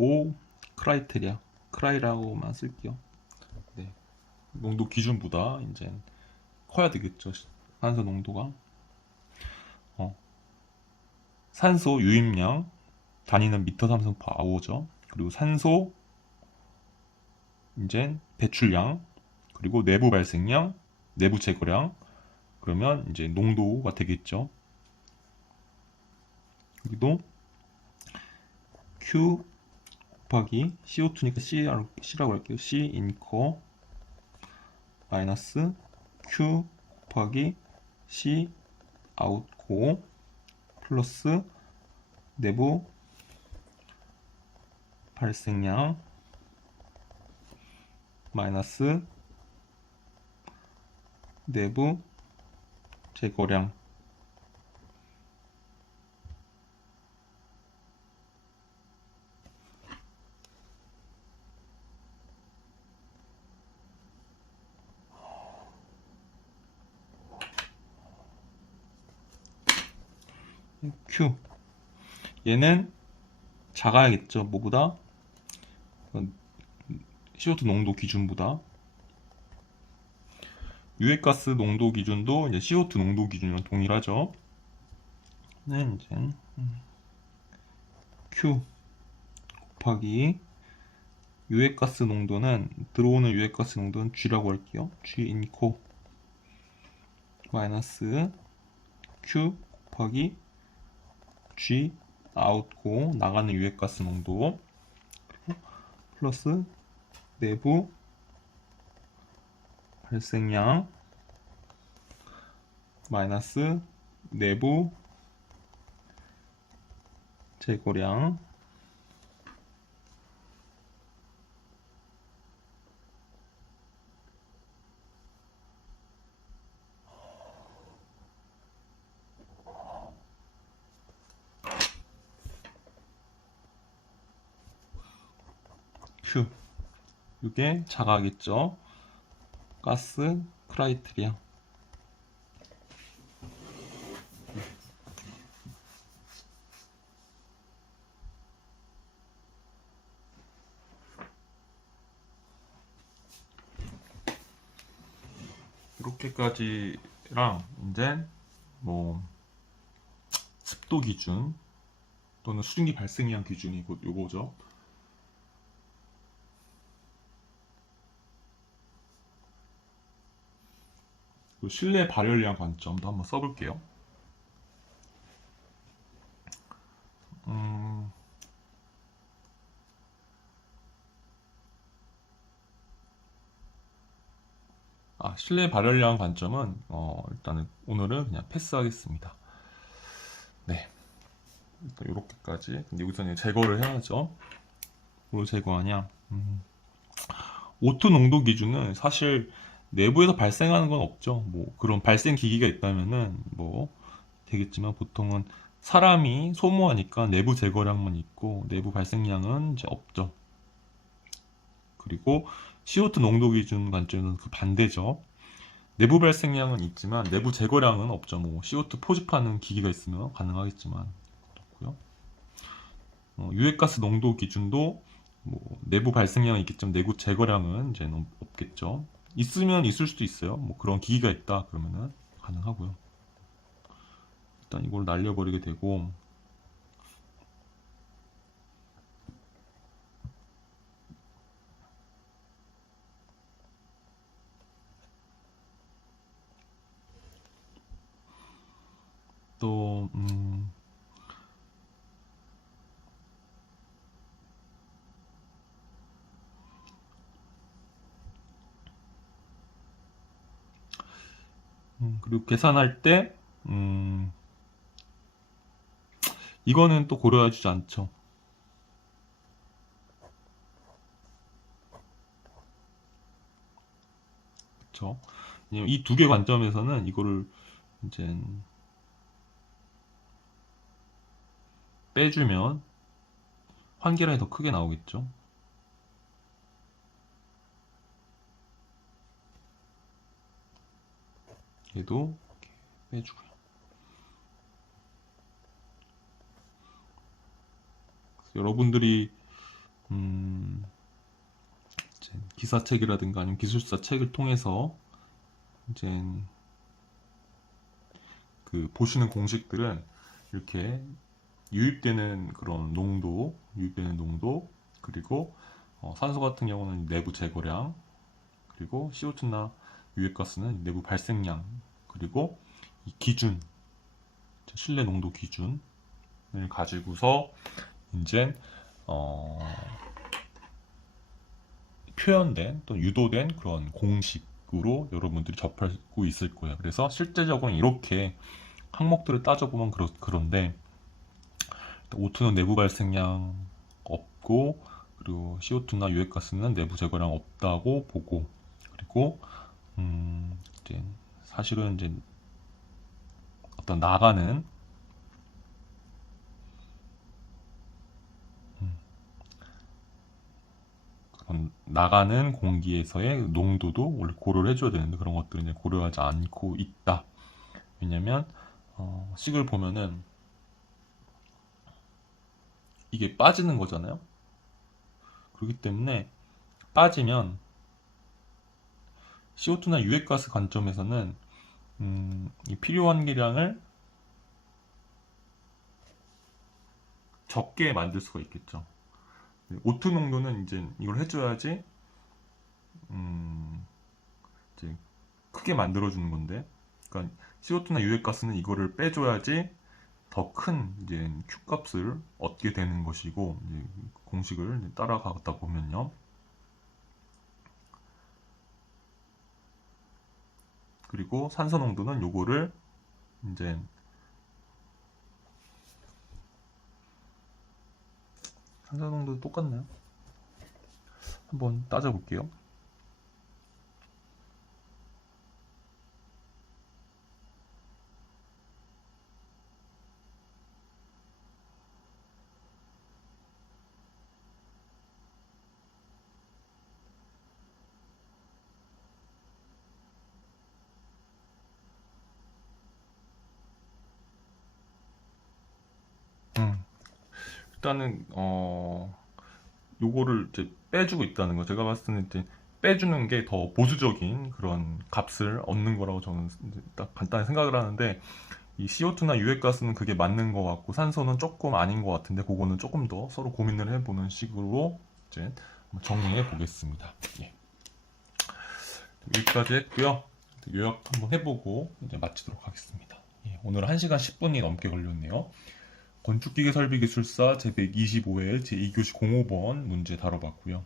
O 크라이테리아 크라이라고만 쓸게요. 네. 농도 기준보다 이제 커야 되겠죠. 산소 농도가. 산소 유입량 단위는 미터 삼성 퍼 아워죠. 그리고 산소 이제 배출량 그리고 내부 발생량 내부 제거량 그러면 이제 농도가 되겠죠. 여기도 Q 곱하기 CO2니까 C라고 할게요. C 인커 마이너스 Q 곱하기 C 아웃고 플러스 내부 발생량 마이너스 내부 제거량. Q 얘는 작아야겠죠. 뭐보다 CO2 농도 기준보다. 유해가스 농도 기준도 이제 CO2 농도 기준이랑 동일하죠. 네, 이제 Q 곱하기 유해가스 농도는 들어오는 유해가스 농도는 G라고 할게요. G 인코 마이너스 Q 곱하기 G 아웃고 나가는 유해가스 농도 그리고 플러스 내부 발생량 마이너스 내부 제거량. Q 이게 작아겠죠. 가스 크라이테리아. 이렇게까지랑 이제 뭐 습도 기준 또는 수증기 발생량 기준이 요거죠. 실내 발열량 관점도 한번 써볼게요. 실내 발열량 관점은 일단은 오늘은 그냥 패스하겠습니다. 네, 일단 이렇게까지. 근데 여기서 이제 제거를 해야죠. 뭘 제거하냐? O2 농도 기준은 사실 내부에서 발생하는 건 없죠. 뭐 그런 발생 기기가 있다면은 뭐 되겠지만 보통은 사람이 소모하니까 내부 제거량만 있고 내부 발생량은 이제 없죠. 그리고 CO2 농도 기준 관점에서는 그 반대죠. 내부 발생량은 있지만 내부 제거량은 없죠. 뭐 CO2 포집하는 기기가 있으면 가능하겠지만 그렇고요. 유해가스 농도 기준도 뭐 내부 발생량은 있겠지만 내부 제거량은 이제는 없겠죠. 있으면 있을 수도 있어요. 뭐 그런 기기가 있다 그러면은 가능하고요. 일단 이걸 날려버리게 되고 또 그리고 계산할 때 이거는 또 고려하지 않죠. 그렇죠. 이 두 개 관점에서는 이거를 이제 빼주면 환기량이 더 크게 나오겠죠. 얘도 이렇게 빼주고요. 여러분들이 이제 기사책이라든가 아니면 기술사 책을 통해서 이제 그 보시는 공식들은 이렇게 유입되는 농도, 그리고 산소 같은 경우는 내부 제거량, 그리고 CO2나 유해가스는 내부 발생량, 그리고 이 기준, 실내 농도 기준을 가지고서 이제 표현된 또 유도된 그런 공식으로 여러분들이 접하고 있을 거예요. 그래서 실제적으로 이렇게 항목들을 따져보면 그런데 O2는 내부 발생량 없고, 그리고 CO2나 유해가스는 내부 제거량 없다고 보고, 그리고 이제 사실은 이제 어떤 나가는 공기에서의 농도도 원래 고려를 해줘야 되는데 그런 것들은 이제 고려하지 않고 있다. 왜냐면 식을 보면은 이게 빠지는 거잖아요. 그렇기 때문에 빠지면 CO2나 유해가스 관점에서는 이 필요 환기량을 적게 만들 수가 있겠죠. O2 농도는 이제 이걸 해줘야지 이제 크게 만들어주는 건데, 그러니까 CO2나 유해가스는 이거를 빼줘야지 더 큰 이제 Q 값을 얻게 되는 것이고, 이제 공식을 따라가다 보면요. 그리고 산소 농도는 요거를 이제 산소 농도 똑같나요? 한번 따져볼게요. 일단은 요거를 이제 빼주고 있다는 거, 제가 봤을 때는 이제 빼주는 게 더 보수적인 그런 값을 얻는 거라고 저는 딱 간단히 생각을 하는데, 이 CO2나 유해가스는 그게 맞는 것 같고 산소는 조금 아닌 것 같은데, 그거는 조금 더 서로 고민을 해보는 식으로 이제 정리해 보겠습니다. 예. 여기까지 했고요. 요약 한번 해보고 이제 마치도록 하겠습니다. 예, 오늘 1시간 10분이 넘게 걸렸네요. 건축기계 설비기술사 제125회 제2교시 05번 문제 다뤄봤고요.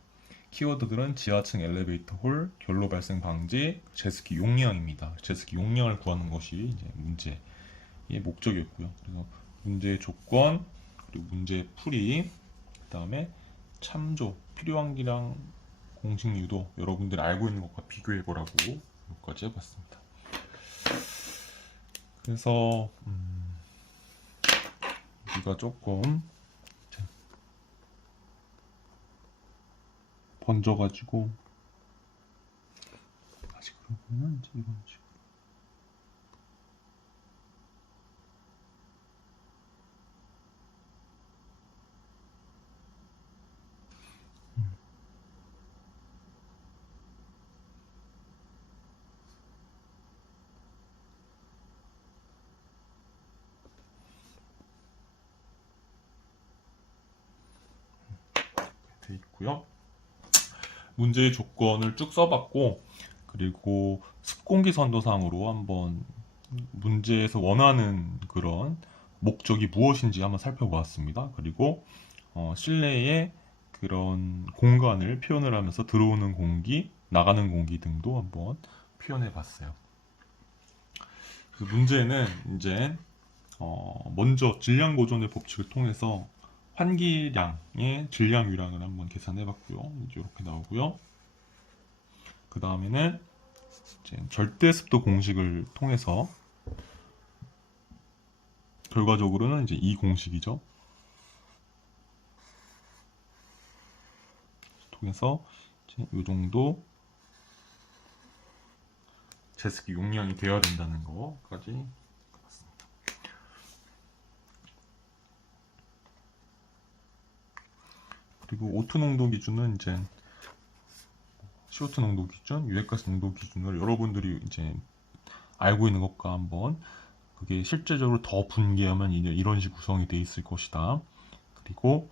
키워드들은 지하층 엘리베이터 홀, 결로 발생 방지, 제습기 용량입니다. 제습기 용량을 구하는 것이 이제 문제의 목적이었고요. 그래서 문제의 조건, 그리고 문제 풀이, 그 다음에 참조, 필요한 기량 공식 유도 여러분들이 알고 있는 것과 비교해 보라고 여기까지 해봤습니다. 그래서 여기가 조금 번져가지고 다시 그러면 이제 이런 식으로 돼 있고요. 문제의 조건을 쭉 써봤고, 그리고 습공기 선도상으로 한번 문제에서 원하는 그런 목적이 무엇인지 한번 살펴보았습니다. 그리고 실내에 그런 공간을 표현을 하면서 들어오는 공기, 나가는 공기 등도 한번 표현해 봤어요. 그래서 문제는 이제 먼저 질량 보존의 법칙을 통해서 환기량의 질량 유량을 한번 계산해 봤고요. 이제 이렇게 나오고요. 그 다음에는 절대 습도 공식을 통해서 결과적으로는 이제 이 공식이죠. 통해서 이 정도 제습기 용량이 되어야 된다는 거까지 나왔습니다. 그리고 O2 농도 기준은 이제 CO2 농도 기준, 유해가스 농도 기준을 여러분들이 이제 알고 있는 것과 한번 그게 실제적으로 더 분개하면 이제 이런 식으로 구성이 되어 있을 것이다. 그리고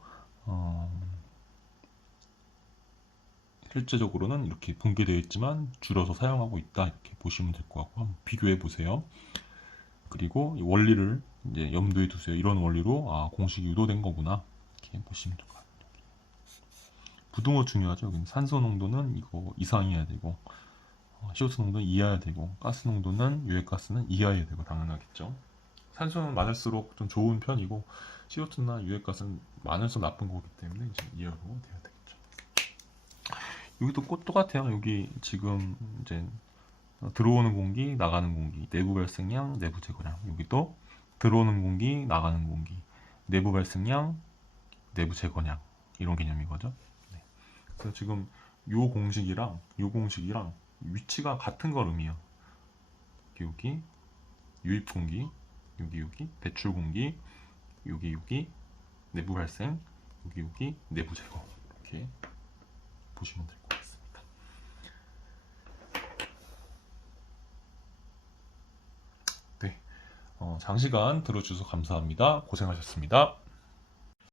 실제적으로는 이렇게 분개되어 있지만 줄여서 사용하고 있다, 이렇게 보시면 될 것 같고 한번 비교해 보세요. 그리고 이 원리를 이제 염두에 두세요. 이런 원리로 공식이 유도된 거구나, 이렇게 보시면 될 것 같아요. 부등호 중요하죠. 여기는 산소 농도는 이거 이상이어야 되고, CO2 농도는 이하여야 되고, 가스 농도는 유해가스는 이하여야 되고, 당연하겠죠. 산소는 많을수록 좀 좋은 편이고, CO2나 유해가스는 많을수록 나쁜 거기 때문에 이제 이하로 돼야 되겠죠. 여기도 똑같아요. 여기 지금 이제 들어오는 공기, 나가는 공기, 내부 발생량, 내부 제거량. 여기도 들어오는 공기, 나가는 공기, 내부 발생량, 내부 제거량, 이런 개념이거죠. 네. 그래서 지금 요 공식이랑 위치가 같은 걸 의미해요. 여기 유입 공기, 여기 배출 공기, 여기 내부 발생, 여기 내부 제거, 이렇게 보시면 될 것 같습니다. 네, 장시간 들어주셔서 감사합니다. 고생하셨습니다.